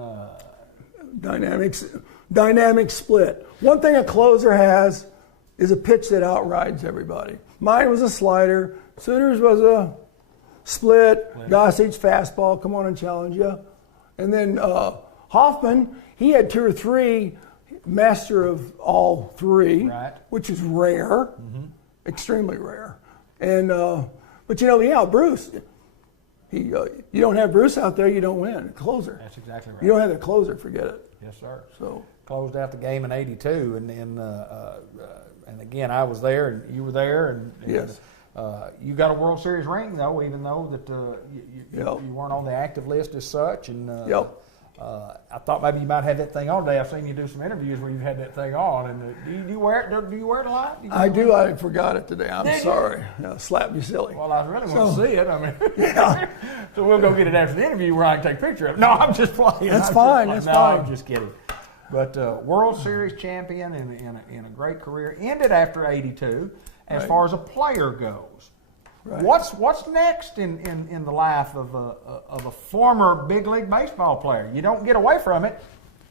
Dynamic split. One thing a closer has is a pitch that outrides everybody. Mine was a slider. Sutter's was a split. Gossage fastball. Come on and challenge you. And then Hoffman, he had 2 or 3 master of all 3, right, which is rare, extremely rare. And but Bruce. You don't have Bruce out there, you don't win. Closer. That's exactly right. You don't have the closer, forget it. Yes, sir. So closed out the game in '82, and again I was there, and you were there, and yes. You got a World Series ring though, even though that you weren't on the active list as such, and I thought maybe you might have that thing on today. I've seen you do some interviews where you've had that thing on, and do you wear it? Do you wear it a lot? I do. I forgot it today. I'm sorry. Slap me silly. Well, I really want to see it. I mean, so we'll go get it after the interview where I can take a picture of it. No, I'm just playing. That's fine. That's fine. I'm just kidding. But World Series champion in a great career. Ended after '82 as far as a player goes. Right. What's next in the life of a former big league baseball player? You don't get away from it.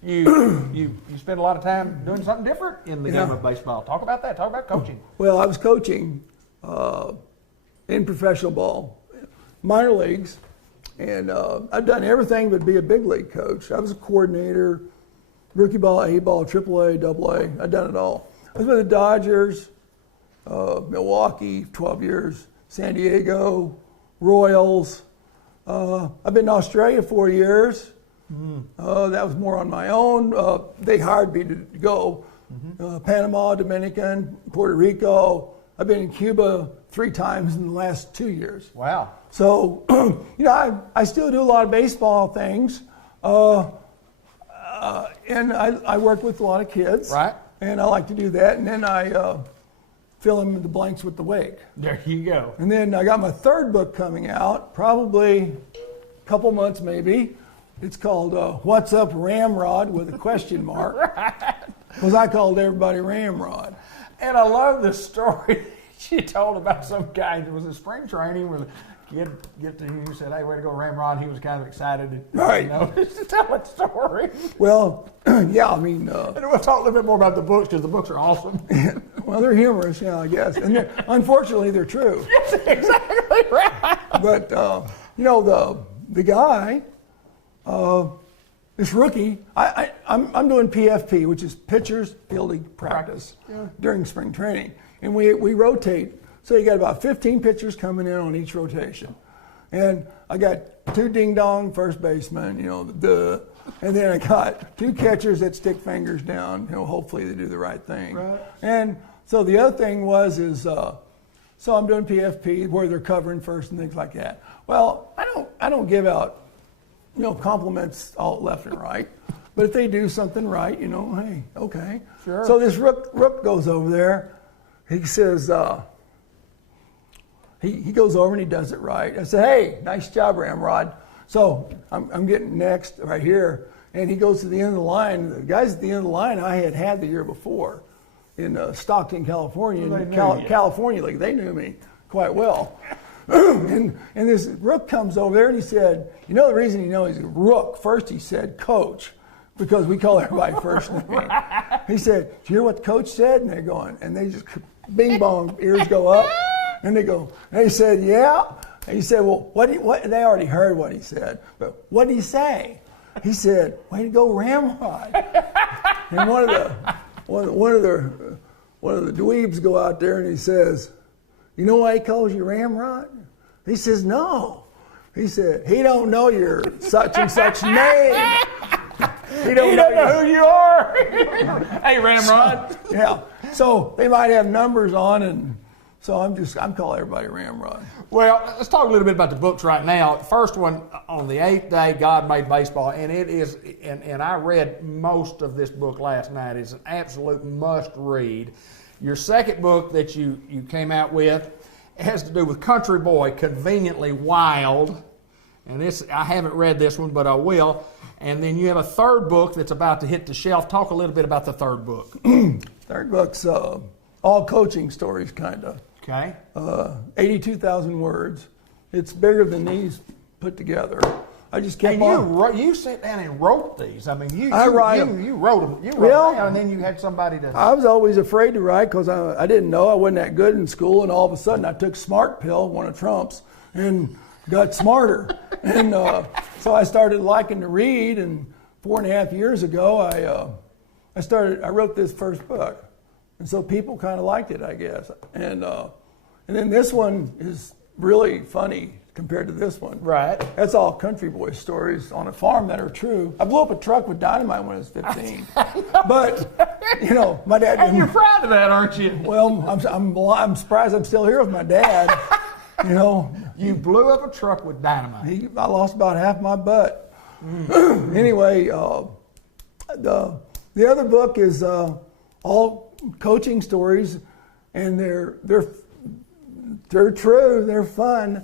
You spend a lot of time doing something different in the game of baseball. Talk about that. Talk about coaching. Well, I was coaching in professional ball, minor leagues, and I've done everything but be a big league coach. I was a coordinator, rookie ball, A ball, AAA, AA. I've done it all. I was with the Dodgers, Milwaukee, 12 years. San Diego, Royals. I've been to Australia 4 years. That was more on my own. They hired me to go. Panama, Dominican, Puerto Rico. I've been in Cuba 3 times in the last 2 years. Wow. So, I still do a lot of baseball things. And I work with a lot of kids. Right. And I like to do that. And then fill in the blanks with the wake. There you go. And then I got my third book coming out, probably a couple months maybe. It's called What's Up Ramrod with a question mark. Because I called everybody Ramrod. And I love the story she told about some guy that was in spring training with get to him and said, "Hey, way to go, Ramrod." He was kind of excited to, right. To tell that story. Well, yeah, I mean... and we'll talk a little bit more about the books, because the books are awesome. Well, they're humorous, I guess. And unfortunately, they're true. Yes, exactly right. But, the guy, this rookie, I'm doing PFP, which is pitchers fielding practice during spring training. And we rotate. So you got about 15 pitchers coming in on each rotation. And I got 2 ding-dong first basemen, and then I got 2 catchers that stick fingers down, hopefully they do the right thing. Right. And so the other thing so I'm doing PFP where they're covering first and things like that. Well, I don't give out, compliments all left and right. But if they do something right, hey, okay. Sure. So this rook goes over there. He says, he goes over and he does it right. I said, "Hey, nice job, Ramrod." So I'm getting next right here. And he goes to the end of the line. The guys at the end of the line I had the year before in Stockton, California, in the California League. They knew me quite well. and this rook comes over there and he said, the reason he's a rook, first he said, "Coach," because we call everybody first name. He said, "Do you hear what the coach said?" And they're going, and they just bing bong, ears go up. And they go, and he said, "Yeah." And he said, "Well, what?" They already heard what he said, but what did he say? He said, "Way to go, Ramrod." And one of the dweebs go out there and he says, "You know why he calls you Ramrod?" He says, "No." He said, "He don't know your such and such name. He don't know who you are." Hey, Ramrod. Yeah. So they might have numbers on, and so I'm calling everybody Ramrod. Well, let's talk a little bit about the books right now. First one, On the Eighth Day, God Made Baseball, and it is, and I read most of this book last night. It's an absolute must read. Your second book that you came out with has to do with Country Boy, Conveniently Wild, and I haven't read this one, but I will. And then you have a third book that's about to hit the shelf. Talk a little bit about the third book. Third book's all coaching stories, kind of. Okay. 82,000 words. It's bigger than these put together. I just kept on. You sat down and wrote these. I mean, you write them. You wrote them. You wrote them down, and then you had somebody to. I was always afraid to write because I didn't know. I wasn't that good in school, and all of a sudden I took Smart Pill, one of Trump's, and got smarter. And so I started liking to read, and 4.5 years ago I wrote this first book. And so people kind of liked it, I guess. And then this one is really funny compared to this one. Right. That's all country boy stories on a farm that are true. I blew up a truck with dynamite when I was 15. But, my dad didn't. And you're proud of that, aren't you? Well, I'm surprised I'm still here with my dad. You blew up a truck with dynamite. I lost about half my butt. Anyway, the other book is all coaching stories, and they're true, they're fun,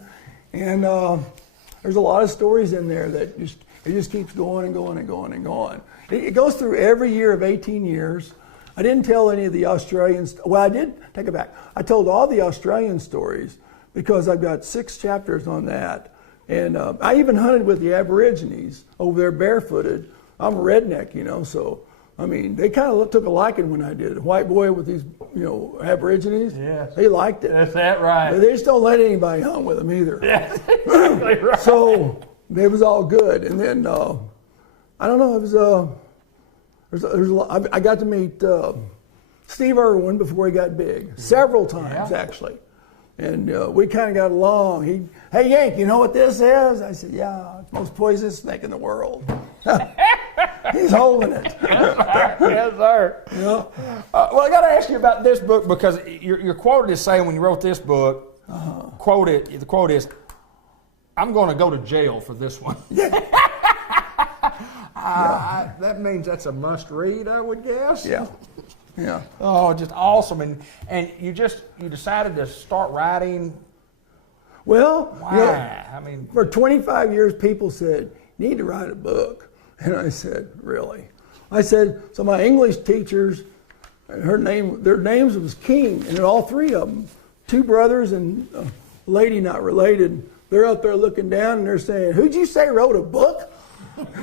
and there's a lot of stories in there that it just keeps going and going and going and going. It goes through every year of 18 years. I didn't tell any of the Australians. Well, I did take it back. I told all the Australian stories because I've got 6 chapters on that, and I even hunted with the Aborigines over there barefooted. I'm a redneck, so. I mean, they kind of took a liking when I did it. A white boy with these, Aborigines. Yes. They liked it. That's that right. But they just don't let anybody hunt with them either. That's exactly right. So it was all good. And then, I don't know, it was, there's a lot. I got to meet Steve Irwin before he got big. Several times, actually. And we kind of got along. Hey, Yank, you know what this is? I said, yeah, it's the most poisonous snake in the world. He's holding it. Yes, sir. Yeah. Well, I got to ask you about this book because you're quoted as saying when you wrote this book, the quote is, "I'm going to go to jail for this one." Yeah. That means that's a must read, I would guess. Yeah. Yeah. Oh, just awesome. And you decided to start writing. Well, Why? I mean, for 25 years, people said, "You need to write a book." And I said, "Really?" I said, so my English teachers, their names was King, and all three of them, two brothers and a lady not related, they're out there looking down and they're saying, "Who'd you say wrote a book?"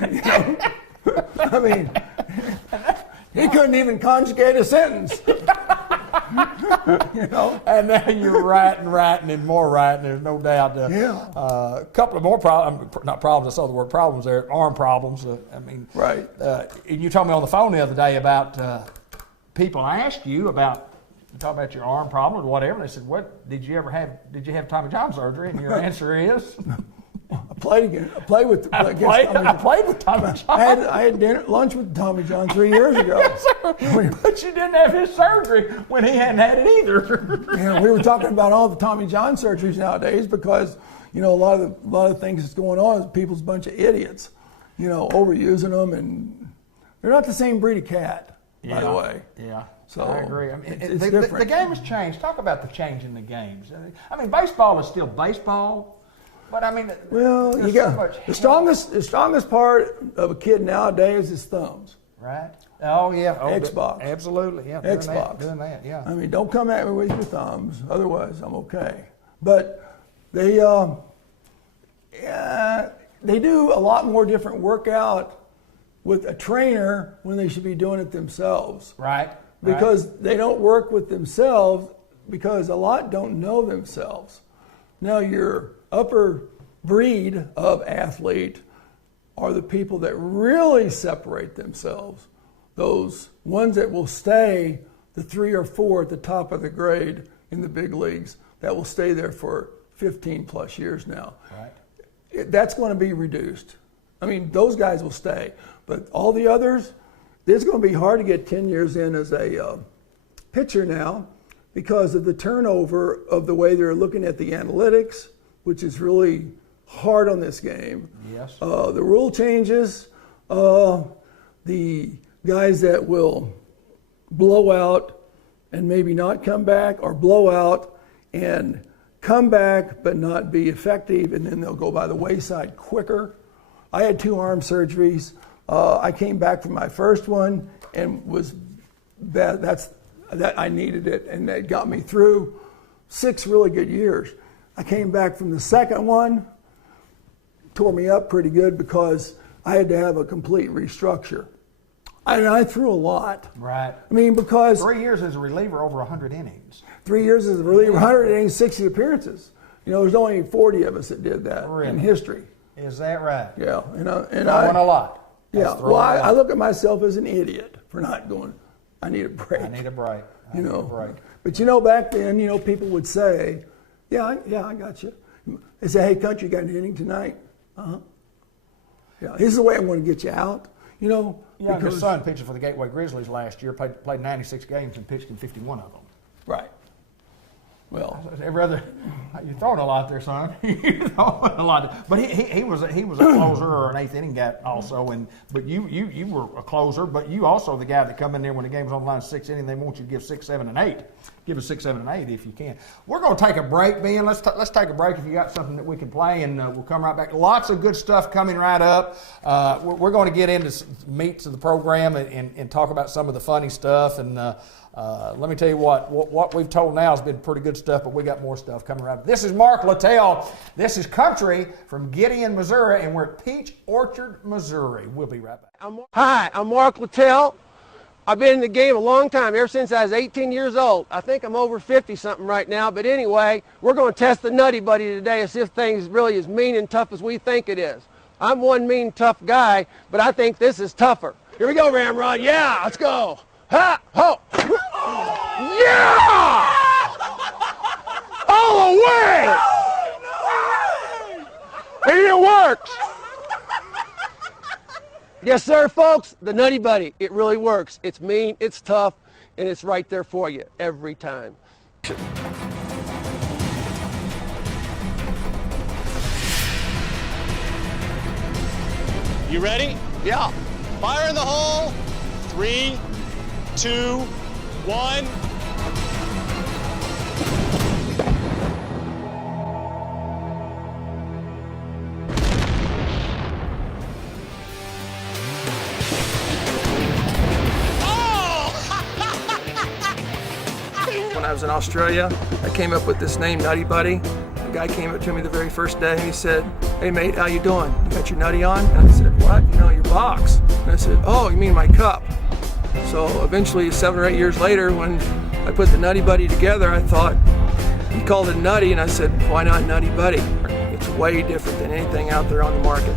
You know? I mean, he couldn't even conjugate a sentence. You know? And now you're writing, and more writing. There's no doubt. A couple of more problems, not problems, I saw the word problems there, arm problems. Right. And you told me on the phone the other day about people asked you about, talk about your arm problem or whatever. They said, "What did you have Tommy John surgery?" And your answer is, I played with Tommy Tommy John. I had lunch with Tommy John 3 years ago. Yes, sir. But you didn't have his surgery when he hadn't had it either. Yeah, we were talking about all the Tommy John surgeries nowadays because, you know, a lot of things that's going on is people's a bunch of idiots, you know, overusing them, and they're not the same breed of cat, by the way. Yeah. So I agree. I mean, it's the different. The game has changed. Talk about the change in the games. I mean, baseball is still baseball, but I mean, well, you got the strongest part of a kid nowadays is thumbs. Right. Oh yeah. Oh, Xbox. Absolutely. Yeah. Xbox. Doing that. Yeah. I mean, don't come at me with your thumbs. Otherwise, I'm okay. But they do a lot more different workout with a trainer when they should be doing it themselves. Right. Because they don't work with themselves because a lot don't know themselves. Now, your upper breed of athlete are the people that really separate themselves. Those ones that will stay the 3 or 4 at the top of the grade in the big leagues that will stay there for 15 plus years now. Right. That's going to be reduced. I mean, those guys will stay, but all the others, it's going to be hard to get 10 years in as a pitcher now because of the turnover of the way they're looking at the analytics, which is really hard on this game. Yes. The rule changes, the guys that will blow out and maybe not come back, or blow out and come back but not be effective, and then they'll go by the wayside quicker. I had 2 arm surgeries. I came back from my first one and was that I needed it, and that got me through 6 really good years. I came back from the second one, tore me up pretty good because I had to have a complete restructure. And I threw a lot. Right. I mean, because 3 years as a reliever, over 100 innings. 3 years as a reliever, 100 innings, 60 appearances. You know, there's only 40 of us that did that in history. Is that right? Yeah, and I won a lot. Yeah, well, I look at myself as an idiot for not going, I need a break. I need a break. But you know, back then, you know, people would say, yeah, I got you. They say, "Hey, country, got an inning tonight?" Uh-huh. Yeah, this is the way I'm going to get you out, you know. Yeah, your son pitched for the Gateway Grizzlies last year, played 96 games and pitched in 51 of them. Right. Well, you're throwing a lot there, son. You're throwing a lot. But he was a closer or an 8th inning guy also. But you were a closer. But you also the guy that come in there when the game's on the line 6th inning. They want you to give 6, 7, and 8. Give us 6, 7, and 8 if you can. We're going to take a break, Ben. Let's take a break if you got something that we can play, and we'll come right back. Lots of good stuff coming right up. We're going to get into meats of the program and talk about some of the funny stuff. And let me tell you what we've told now has been pretty good stuff, but we got more stuff coming right up. This is Mark Littell. This is Country from Gideon, Missouri, and we're at Peach Orchard, Missouri. We'll be right back. Hi, I'm Mark Littell. I've been in the game a long time, ever since I was 18 years old. I think I'm over 50-something right now, but anyway, we're going to test the Nutty Buddy today and see if things really as mean and tough as we think it is. I'm one mean, tough guy, but I think this is tougher. Here we go, Ramrod. Yeah, let's go. Ha! Ho! Yeah! All the way! And it works! Yes, sir, folks, the Nutty Buddy, it really works. It's mean, it's tough, and it's right there for you every time. You ready? Yeah. Fire in the hole. 3, 2, 1. When I was in Australia, I came up with this name, Nutty Buddy. The guy came up to me the very first day and he said, "Hey mate, how you doing? You got your nutty on?" And I said, "What? You know, your box." And I said, "Oh, you mean my cup?" So eventually, 7 or 8 years later, when I put the Nutty Buddy together, I thought, he called it Nutty, and I said, why not Nutty Buddy? It's way different than anything out there on the market.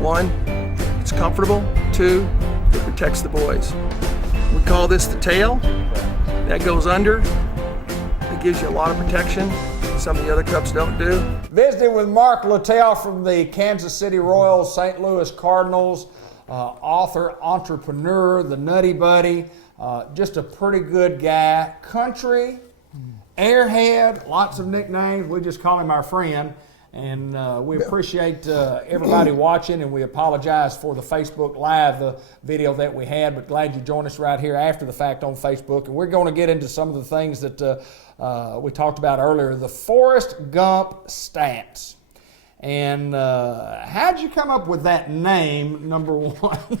1, it's comfortable. 2, it protects the boys. We call this the tail. That goes under. It gives you a lot of protection. Some of the other cups don't do. Visiting with Mark Littell from the Kansas City Royals, St. Louis Cardinals, author, entrepreneur, the Nutty Buddy, just a pretty good guy. Country, airhead, lots of nicknames. We just call him our friend. And we appreciate everybody watching, and we apologize for the Facebook Live video that we had, but glad you joined us right here after the fact on Facebook. And we're going to get into some of the things that we talked about earlier, the Forrest Gump stats. And how'd you come up with that name, number one?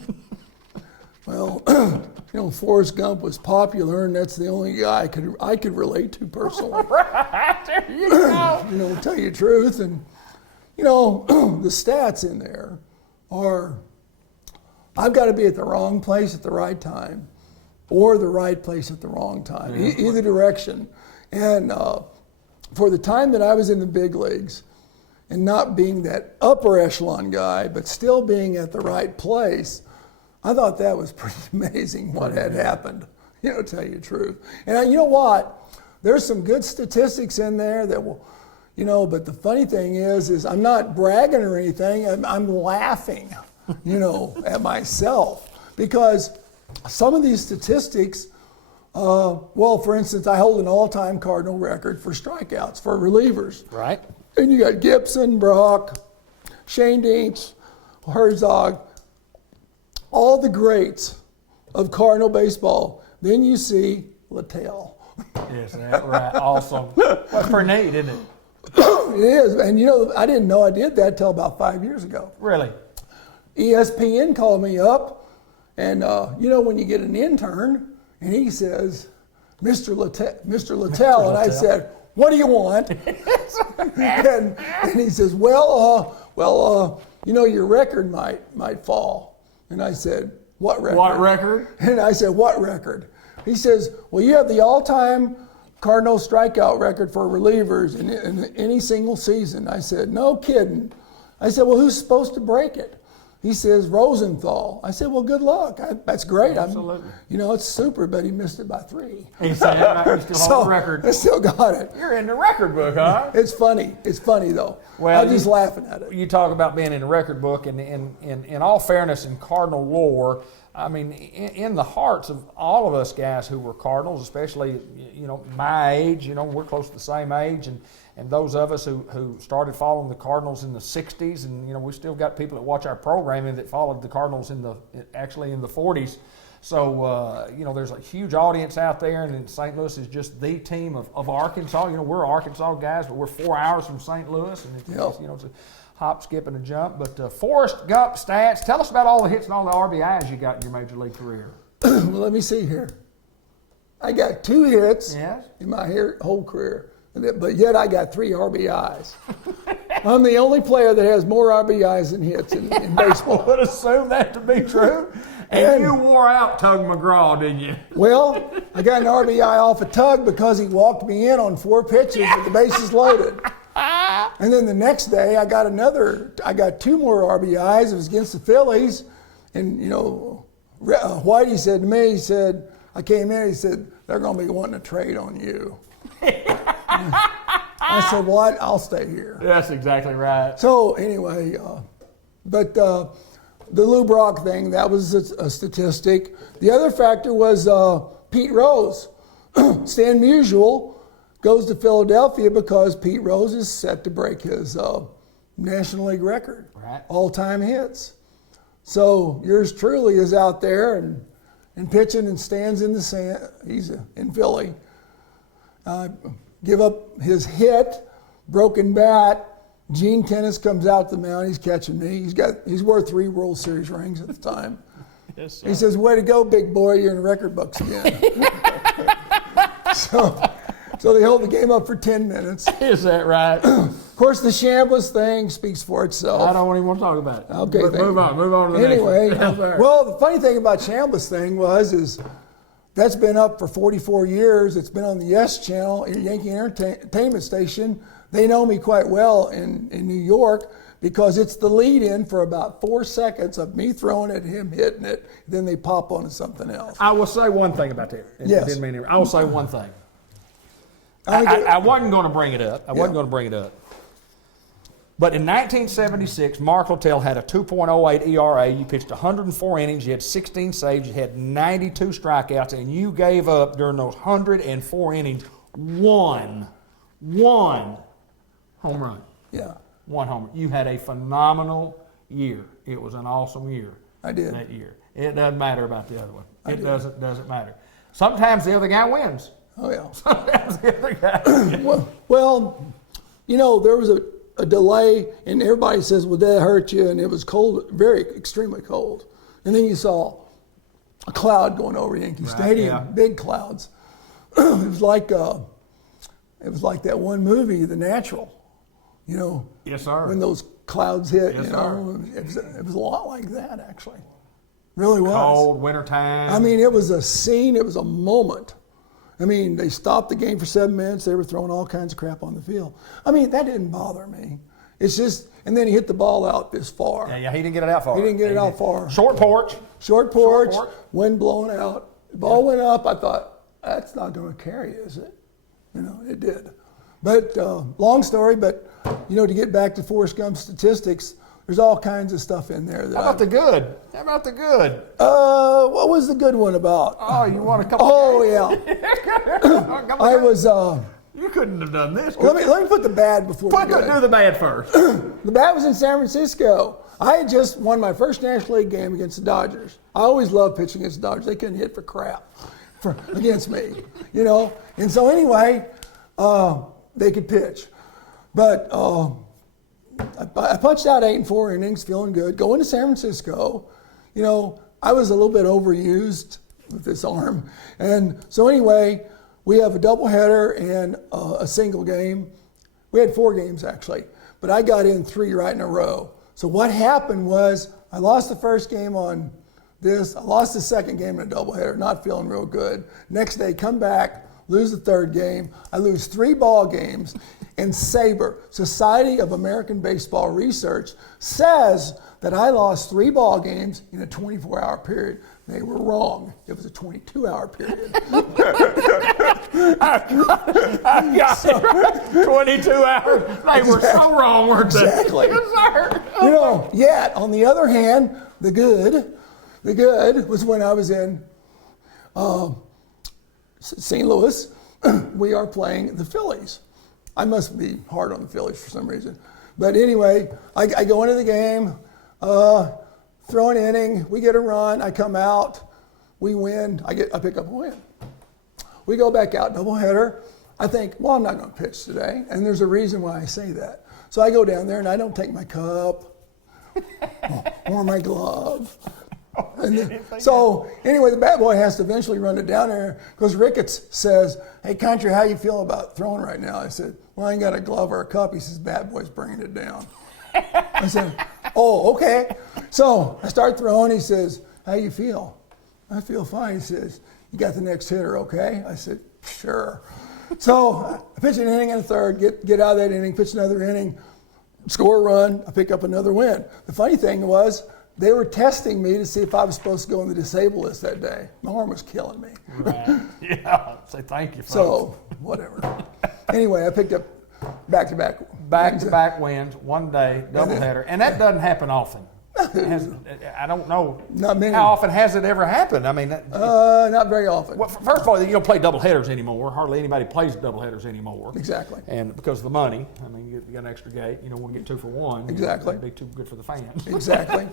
Well, you know, Forrest Gump was popular, and that's the only guy I could relate to personally. Right, there you go. You know, to tell you the truth, and you know, the stats in there are, I've got to be at the wrong place at the right time, or the right place at the wrong time, either direction. And for the time that I was in the big leagues, and not being that upper echelon guy, but still being at the right place, I thought that was pretty amazing what had happened, you know, to tell you the truth. And you know what? There's some good statistics in there that will, you know, but the funny thing is I'm not bragging or anything. I'm laughing, you know, at myself, because some of these statistics, well, for instance, I hold an all-time Cardinal record for strikeouts for relievers. Right. And you got Gibson, Brock, Shane Dinks, Herzog, all the greats of Cardinal baseball. Then you see Littell. Yes, that's right. Awesome. That's pretty neat, isn't it? It is. And you know, I didn't know I did that till about 5 years ago. Really? ESPN called me up, and you know, when you get an intern, and he says, Mr. Littell, and I said, "What do you want?" and he says, well, you know, your record might fall. And I said, "What record?" What record? And I said, "What record?" He says, "Well, you have the all-time Cardinal strikeout record for relievers in any single season." I said, "No kidding." I said, "Well, who's supposed to break it?" He says, "Rosenthal." I said, "Well, good luck. That's great. Absolutely. You know, it's super, but he missed it by 3. He said, "You still hold the record." I still got it. You're in the record book, huh? It's funny. It's funny, though. Well, I'm just laughing at it. You talk about being in the record book, and in all fairness, in Cardinal lore, I mean, in the hearts of all of us guys who were Cardinals, especially, you know, my age, you know, we're close to the same age, and those of us who started following the Cardinals in the 60s, and, you know, we still got people that watch our programming that followed the Cardinals actually in the 40s. So, you know, there's a huge audience out there, and St. Louis is just the team of Arkansas. You know, we're Arkansas guys, but we're 4 hours from St. Louis, and it's, you know, it's a hop, skip, and a jump. But Forrest Gump stats, tell us about all the hits and all the RBIs you got in your major league career. Well, let me see here. I got 2 hits Yes. in my whole career, but yet I got 3 RBIs. I'm the only player that has more RBIs than hits in baseball. I would assume that to be true. And you wore out Tug McGraw, didn't you? Well, I got an RBI off of Tug because he walked me in on 4 pitches with the bases loaded. And then the next day, I got 2 more RBIs. It was against the Phillies. And, you know, Whitey said to me, he said, I came in, he said, "They're going to be wanting to trade on you." I said, "What? I'll stay here." That's exactly right. So anyway, but the Lou Brock thing, that was a statistic. The other factor was Pete Rose. Stan Musial goes to Philadelphia because Pete Rose is set to break his National League record, Right. all-time hits. So yours truly is out there, and and pitching and stands in the sand. He's in Philly. Give up his hit, broken bat. Gene Tennis comes out the mound. He's catching me. He's worth 3 World Series rings at the time. Yes, sir. He says, "Way to go, big boy! You're in the record books again." So they hold the game up for 10 minutes. Is that right? Of course, the Chambliss thing speaks for itself. I don't even want to talk about it. Okay, But move on to the Anyway, next one. well, the funny thing about Chambliss thing is that's been up for 44 years. It's been on the Yes Channel, Yankee Entertainment Station. They know me quite well in New York because it's the lead-in for about 4 seconds of me throwing it, him hitting it, then they pop onto something else. I will say one thing about that. Yes. I will say one thing. I wasn't going to bring it up. But in 1976, Mark Littell had a 2.08 ERA. You pitched 104 innings. You had 16 saves. You had 92 strikeouts, and you gave up during those 104 innings one home run. Yeah, One home run. You had a phenomenal year. It was an awesome year. I did. That year. It doesn't matter about the other one. It doesn't matter. Sometimes the other guy wins. Oh, yeah. Sometimes the other guy wins. Well, you know, there was a delay, and everybody says, "Well, that hurt you?" And it was cold, extremely cold. And then you saw a cloud going over Yankee Stadium, yeah. big clouds. It was like that one movie, The Natural. You know, Yes, sir. when those clouds hit. Yes, you know, it was a lot like that, actually. Really was. Cold, wintertime. I mean, it was a scene. It was a moment. I mean, they stopped the game for 7 minutes. They were throwing all kinds of crap on the field. I mean, that didn't bother me. It's just, and then he hit the ball out this far. Yeah, he didn't get it out far. He didn't get it out far. Short porch. Short porch, wind blowing out. The ball went up. I thought, that's not going to carry, is it? You know, it did. But long story, but, you know, to get back to Forrest Gump statistics, there's all kinds of stuff in there. How about the good? What was the good one about? Oh, you won a couple. Oh, yeah. I was. You couldn't have done this. Let me put the bad before the good. Do the bad first. The bad was in San Francisco. I had just won my first National League game against the Dodgers. I always loved pitching against the Dodgers. They couldn't hit for crap against me, you know. And so anyway, they could pitch. But I punched out 8 and 4 innings, feeling good. Going to San Francisco, you know, I was a little bit overused with this arm. And so anyway, we have a doubleheader and a single game. We had 4 games actually, but I got in 3 right in a row. So what happened was I lost the first game on this. I lost the second game in a doubleheader, not feeling real good. Next day, come back, lose the third game. I lose 3 ball games. And SABR, Society of American Baseball Research, says that I lost 3 ball games in a 24-hour period. They were wrong. It was a 22-hour period. I got it right. 22 hours. They were so wrong, weren't they? Exactly. Yes, sir. You know, yet, on the other hand, the good was when I was in St. Louis. We are playing the Phillies. I must be hard on the Phillies for some reason. But anyway, I go into the game, throw an inning, we get a run, I come out, we win, I pick up a win. We go back out, doubleheader. I think, well, I'm not going to pitch today, and there's a reason why I say that. So I go down there and I don't take my cup or my glove. So anyway, the bat boy has to eventually run it down there because Ricketts says, "Hey, Country, how you feel about throwing right now?" I said, "Well, I ain't got a glove or a cup." He says, "Bat boy's bringing it down." I said, "Oh, okay." So I start throwing. He says, "How you feel?" "I feel fine." He says, "You got the next hitter, okay?" I said, "Sure." So I pitch an inning and a third, get out of that inning, pitch another inning, score a run, I pick up another win. The funny thing was, they were testing me to see if I was supposed to go on the disabled list that day. My arm was killing me. Right. Yeah. Say thank you, folks. So, whatever. Anyway, I picked up back-to-back wins, one day, doubleheader. And that doesn't happen often. I don't know. Not many. How often has it ever happened? I mean, Not very often. well, first of all, you don't play double headers anymore. Hardly anybody plays double headers anymore. Exactly. And because of the money, I mean, you got an extra gate. You don't want to get 2 for 1. Exactly. That'd be too good for the fans. Exactly.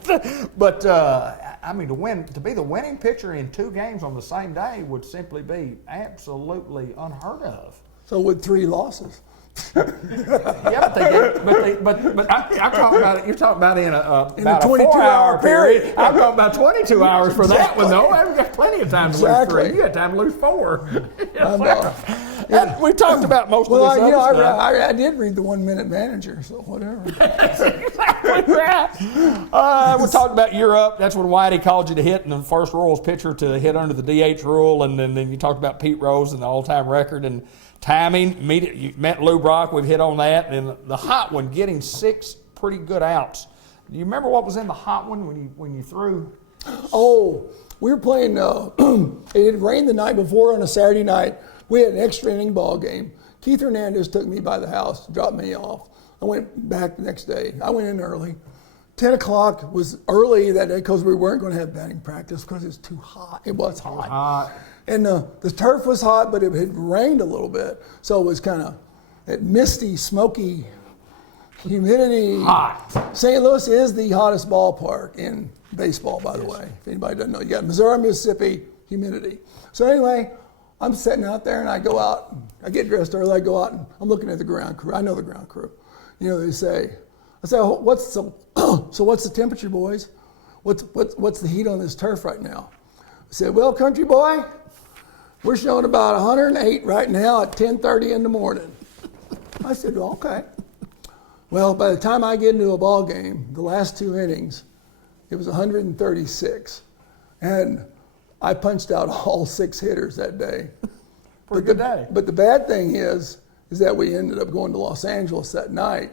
But I mean, to be the winning pitcher in 2 games on the same day would simply be absolutely unheard of. So with 3 losses. Yeah, but I'm talking about it. You're talking about in about a 22-hour 4-hour period. period. I'm talking about 22 hours for that one, though. I've got plenty of time to Exactly. lose 3. You got time to lose 4. Yeah. We talked about most Well, of this other stuff. I did read the 1 Minute Manager, so whatever. We talked about Europe. That's when Whitey called you to hit, and the first Royals pitcher to hit under the DH rule, and then you talked about Pete Rose and the all-time record and timing. You met Lou Brock. We've hit on that, and the hot one, getting 6 pretty good outs. Do you remember what was in the hot one when you threw? Oh, we were playing. It had rained the night before on a Saturday night. We had an extra inning ball game. Keith Hernandez took me by the house, dropped me off. I went back the next day. I went in early. 10 o'clock was early that day because we weren't going to have batting practice because it was too hot. It was hot. And the turf was hot, but it had rained a little bit. So it was kind of that misty, smoky humidity. Hot. St. Louis is the hottest ballpark in baseball, by the way. If anybody doesn't know, you got Missouri, Mississippi, humidity. So anyway, I'm sitting out there and I go out, I get dressed early, I go out and I'm looking at the ground crew. I know the ground crew. You know, I say, oh, what's the temperature, boys? What's the heat on this turf right now? I said, well, country boy, we're showing about 108 right now at 10:30 in the morning. I said, well, okay. Well, by the time I get into a ball game, the last 2 innings, it was 136. And I punched out all 6 hitters that day. Pretty good day. But the bad thing is that we ended up going to Los Angeles that night.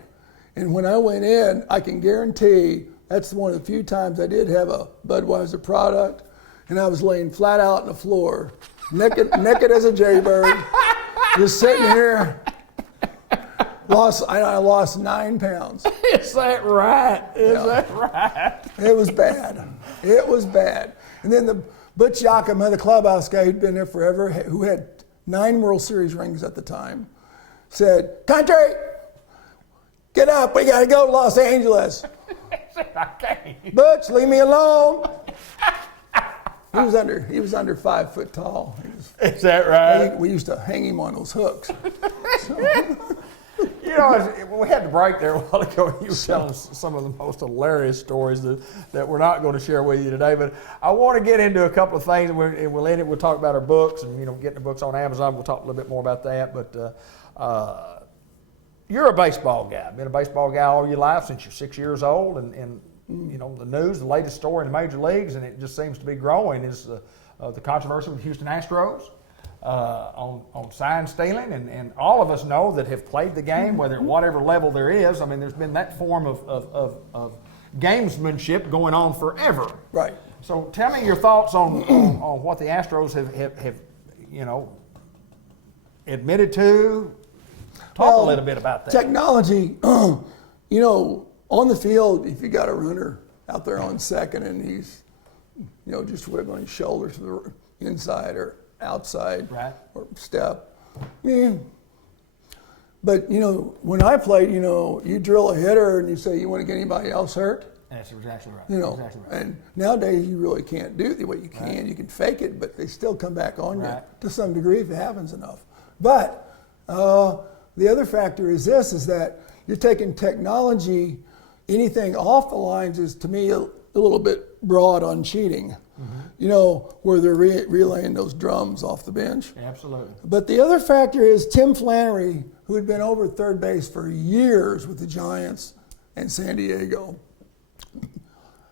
And when I went in, I can guarantee that's one of the few times I did have a Budweiser product. And I was laying flat out on the floor, naked as a jaybird, just sitting here. I lost 9 pounds. Is that right? Is that right? It was bad. It was bad. And then the Butch Yakum, the clubhouse guy who'd been there forever, who had 9 World Series rings at the time, said, country, get up, we gotta go to Los Angeles. I can't. Butch, leave me alone. He was under 5 foot tall. Is that right? We used to hang him on those hooks. You know, we had to break there a while ago. You were telling us some of the most hilarious stories that we're not going to share with you today. But I want to get into a couple of things, and we'll end it. We'll talk about our books, and getting the books on Amazon. We'll talk a little bit more about that. But you're a baseball guy. Been a baseball guy all your life since you're 6 years old, and the news, the latest story in the major leagues, and it just seems to be growing, is the controversy with Houston Astros. On sign stealing, and all of us know that have played the game, whether at whatever level there is. I mean, there's been that form of gamesmanship going on forever. Right. So tell me your thoughts on what the Astros have admitted to. Talk a little bit about that. Technology, on the field, if you got a runner out there on second and he's, just wiggling his shoulders to the inside or outside, right, or step. Yeah. But, when I played, you drill a hitter and you say you want to get anybody else hurt. That's exactly right. Exactly right. And nowadays you really can't do it. Well, you can. Right. You can fake it, but they still come back on you to some degree if it happens enough. But the other factor is that you're taking technology, anything off the lines is, to me, a little bit broad on cheating. Mm-hmm. Where they're relaying those drums off the bench. Absolutely. But the other factor is Tim Flannery, who had been over third base for years with the Giants and San Diego.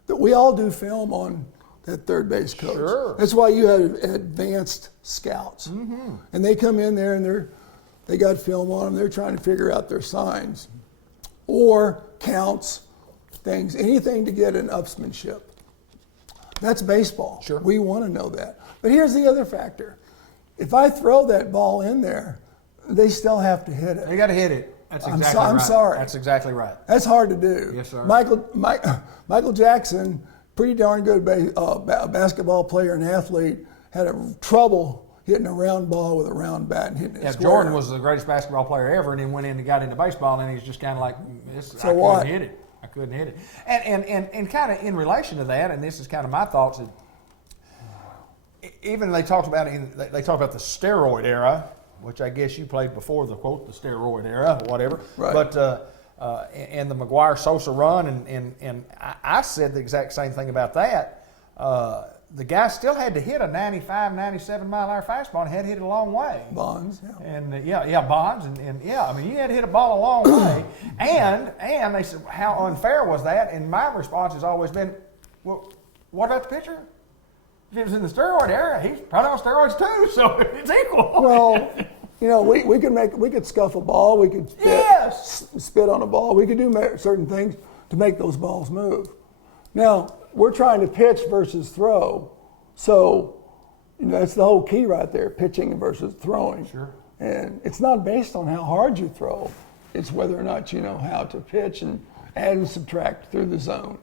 That we all do film on that third base coach. Sure. That's why you have advanced scouts. Mm-hmm. And they come in there and they got film on them. They're trying to figure out their signs or counts, things, anything to get an upsmanship. That's baseball. Sure. We want to know that. But here's the other factor. If I throw that ball in there, they still have to hit it. They got to hit it. That's exactly right. I'm sorry. That's exactly right. That's hard to do. Yes, sir. Michael Jackson, pretty darn good basketball player and athlete, had trouble hitting a round ball with a round bat and hitting it square. Jordan was the greatest basketball player ever, and then went in and got into baseball, and he's just kind of like, so what? I couldn't hit it. And kind of in relation to that, and this is kind of my thoughts, even they talked about the steroid era, which I guess you played before the quote, the steroid era, or whatever. Right. But and the McGuire-Sosa run, and I said the exact same thing about that. The guy still had to hit a 95, 97 mile an hour fastball and had to hit it a long way. Bonds, yeah. And Bonds, and I mean, you had to hit a ball a long way. And they said, how unfair was that? And my response has always been, well, what about the pitcher? If he was in the steroid era, he's probably on steroids too, so it's equal. Well, we could scuff a ball, we could spit on a ball, we could do certain things to make those balls move. Now, we're trying to pitch versus throw, so that's the whole key right there, pitching versus throwing. Sure. And it's not based on how hard you throw, it's whether or not you know how to pitch and add and subtract through the zone.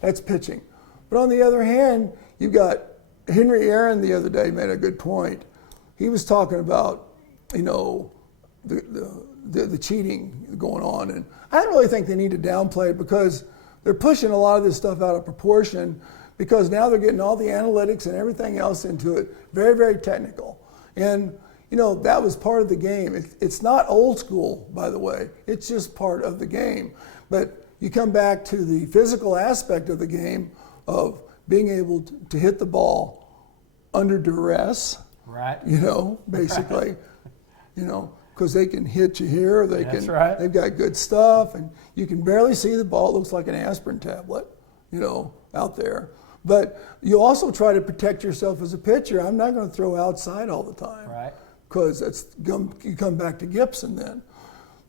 That's pitching. But on the other hand, you've got Henry Aaron the other day made a good point. He was talking about, the cheating going on, and I don't really think they need to downplay it because they're pushing a lot of this stuff out of proportion because now they're getting all the analytics and everything else into it, very, very technical. And, that was part of the game. It's not old school, by the way. It's just part of the game. But you come back to the physical aspect of the game of being able to hit the ball under duress, right? Basically, because they can hit you here, That's right. They've got good stuff, and you can barely see the ball. It looks like an aspirin tablet, out there. But you also try to protect yourself as a pitcher. I'm not going to throw outside all the time, right? Because you come back to Gibson then.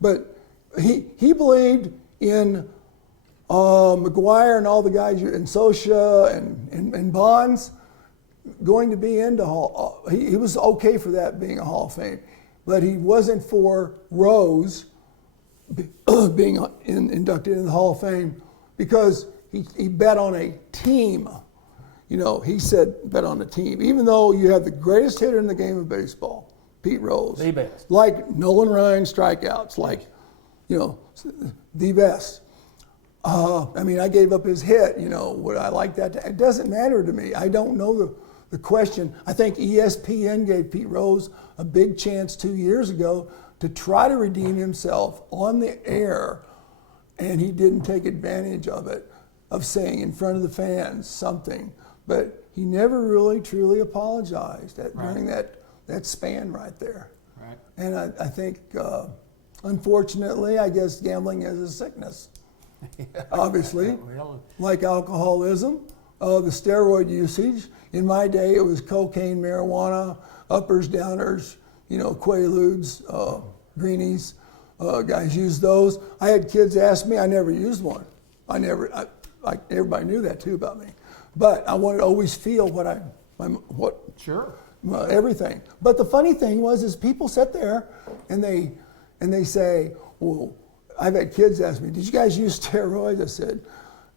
But he believed in McGuire and all the guys, and Sosa and Bonds going to be into Hall. He was okay for that being a Hall of Fame, but he wasn't for Rose being inducted in the Hall of Fame because he bet on a team. He said bet on a team, even though you have the greatest hitter in the game of baseball, Pete Rose, the best, like Nolan Ryan strikeouts, like the best. I gave up his hit. Would I like that? It doesn't matter to me. I don't know the question. I think ESPN gave Pete Rose a big chance 2 years ago to try to redeem himself on the air, and he didn't take advantage of it, of saying in front of the fans something. But he never really truly apologized during that span right there. Right. And I think, unfortunately, I guess gambling is a sickness. Obviously, like alcoholism, the steroid usage. In my day, it was cocaine, marijuana, uppers, downers, Quaaludes, greenies. Guys used those. I had kids ask me. I never used one. Everybody knew that too about me. But I wanted to always feel Sure. Everything. But the funny thing is people sit there and they say, well, I've had kids ask me, did you guys use steroids? I said,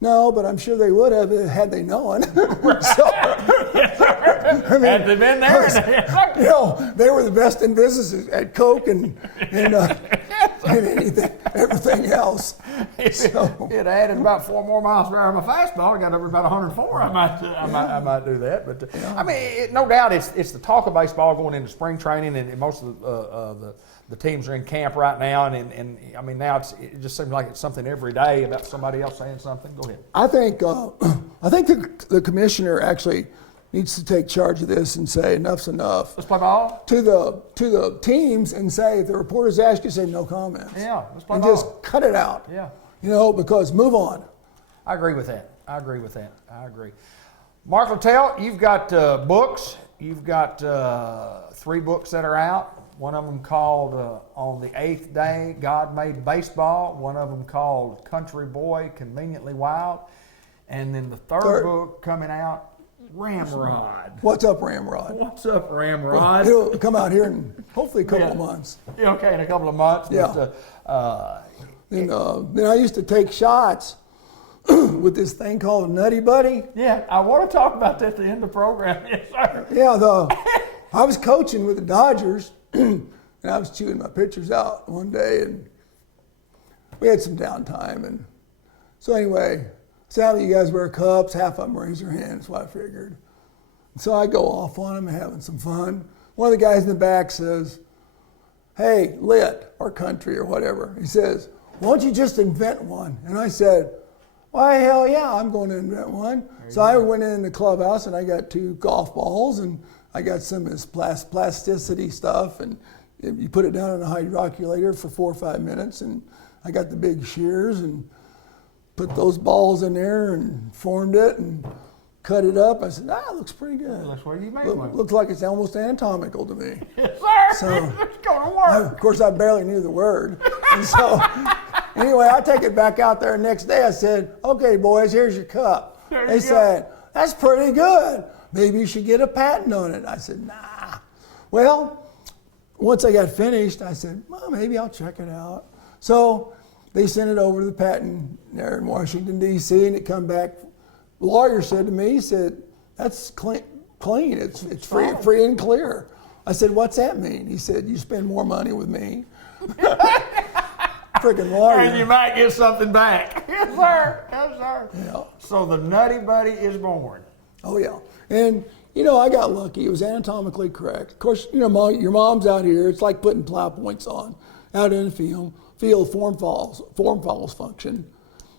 no, but I'm sure they would have had they known. Had they been there? They were the best in business at Coke and everything else. It added about 4 more miles per hour on my fastball. I got over about 104. I might do that. But no doubt, it's the talk of baseball going into spring training, and most of the teams are in camp right now, and now it just seems like it's something every day about somebody else saying something. Go ahead. I think the commissioner actually needs to take charge of this and say enough's enough. Let's play ball. To the teams and say, if the reporters ask you, say no comments. Yeah, let's play and ball. Just cut it out. Yeah. Because move on. I agree with that. I agree. Mark Littell, you've got books. You've got 3 books that are out. One of them called On the Eighth Day, God Made Baseball. One of them called Country Boy, Conveniently Wild. And then the third book coming out, Ramrod. What's up, Ramrod? What's up, Ramrod? He'll come out here in hopefully a couple of months. Yeah, okay, in a couple of months. Yeah. But, Then I used to take shots with this thing called a Nutty Buddy. yeah, I want to talk about that at the end of the program. Yes, sir. Yeah, I was coaching with the Dodgers, and I was chewing my pitchers out one day, and we had some downtime. And so anyway, some of you guys wear cups, half of them raise their hands, what I figured. So I go off on them, having some fun. One of the guys in the back says, "Hey, Lit, or Country, or whatever." He says, "Why don't you just invent one?" And I said, "Why, hell yeah, I'm going to invent one." So I went in the clubhouse and I got 2 golf balls and I got some of this plasticity stuff, and you put it down in a hydroculator for 4 or 5 minutes, and I got the big shears and put those balls in there and formed it and cut it up. I said, it looks pretty good. That's where you made one. Looks like it's almost anatomical to me. Yes, sir. So, It's going to work. of course, I barely knew the word. And so, anyway, I take it back out there the next day. I said, "Okay, boys, here's your cup." There you They go. said, "That's pretty good. Maybe you should get a patent on it." I said, "Nah." Well, once I got finished, I said, "Well, maybe I'll check it out." So they sent it over to the patent there in Washington, D.C., and it come back. The lawyer said to me, he said, "That's clean. It's free and clear." I said, "What's that mean?" He said, "You spend more money with me." Freaking lawyer. And you might get something back. Yes, sir. Yes, sir. Yeah. So the Nutty Buddy is born. Oh, yeah. And, I got lucky. It was anatomically correct. Of course, your mom's out here. It's like putting plow points on out in the field form follows function.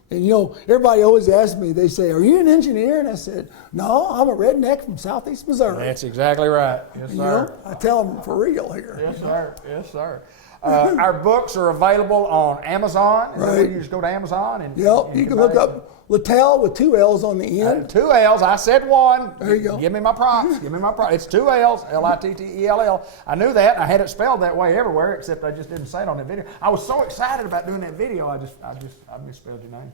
And, everybody always asks me, they say, "Are you an engineer?" And I said, "No, I'm a redneck from southeast Missouri." That's exactly right. Yes, sir. I tell them for real here. Yes, sir. Yes, sir. Our books are available on Amazon. Is that where Right. you just go to Amazon and Yep, and you can buy look it? up Littell with 2 L's on the end. 2 L's. I said one. There you go. Give me my props. Give me my props. It's 2 L's. Littell. I knew that. I had it spelled that way everywhere, except I just didn't say it on that video. I was so excited about doing that video. I misspelled your name.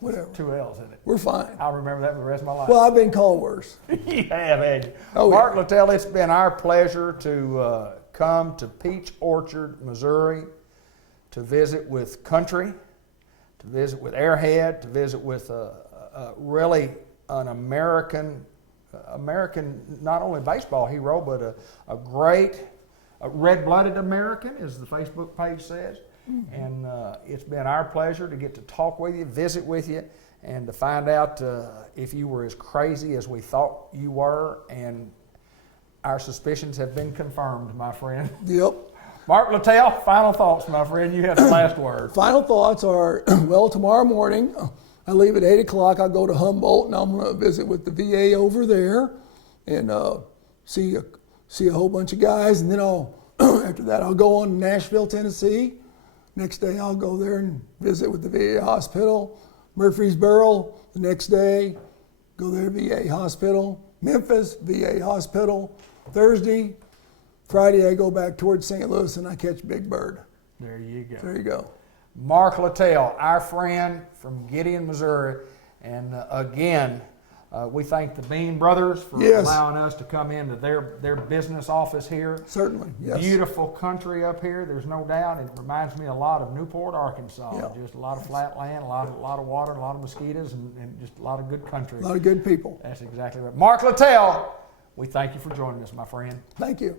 Whatever. 2 L's in it. We're fine. I'll remember that for the rest of my life. Well, I've been called worse. You have, haven't you? Oh, yeah. Mark Littell, it's been our pleasure to come to Peach Orchard, Missouri, to visit with Country, to visit with Airhead, to visit with really an American, not only baseball hero, but a great red-blooded American, as the Facebook page says. Mm-hmm. And it's been our pleasure to get to talk with you, visit with you, and to find out if you were as crazy as we thought you were. And our suspicions have been confirmed, my friend. Yep. Mark Littell, final thoughts, my friend. You have the last word. Final thoughts are, well, tomorrow morning, I leave at 8 o'clock. I'll go to Humboldt, and I'm going to visit with the VA over there and see a whole bunch of guys. And then after that, I'll go on to Nashville, Tennessee. Next day, I'll go there and visit with the VA hospital. Murfreesboro, the next day, go there, VA hospital. Memphis, VA hospital. Thursday, Friday, I go back towards St. Louis and I catch Big Bird. There you go. There you go. Mark Littell, our friend from Gideon, Missouri. And again, we thank the Bean Brothers for Yes. allowing us to come into their business office here. Certainly, yes. Beautiful country up here, there's no doubt. It reminds me a lot of Newport, Arkansas. Yeah. Just a lot of flat land, a lot of water, a lot of mosquitoes, and just a lot of good country. A lot of good people. That's exactly right. Mark Littell, we thank you for joining us, my friend. Thank you.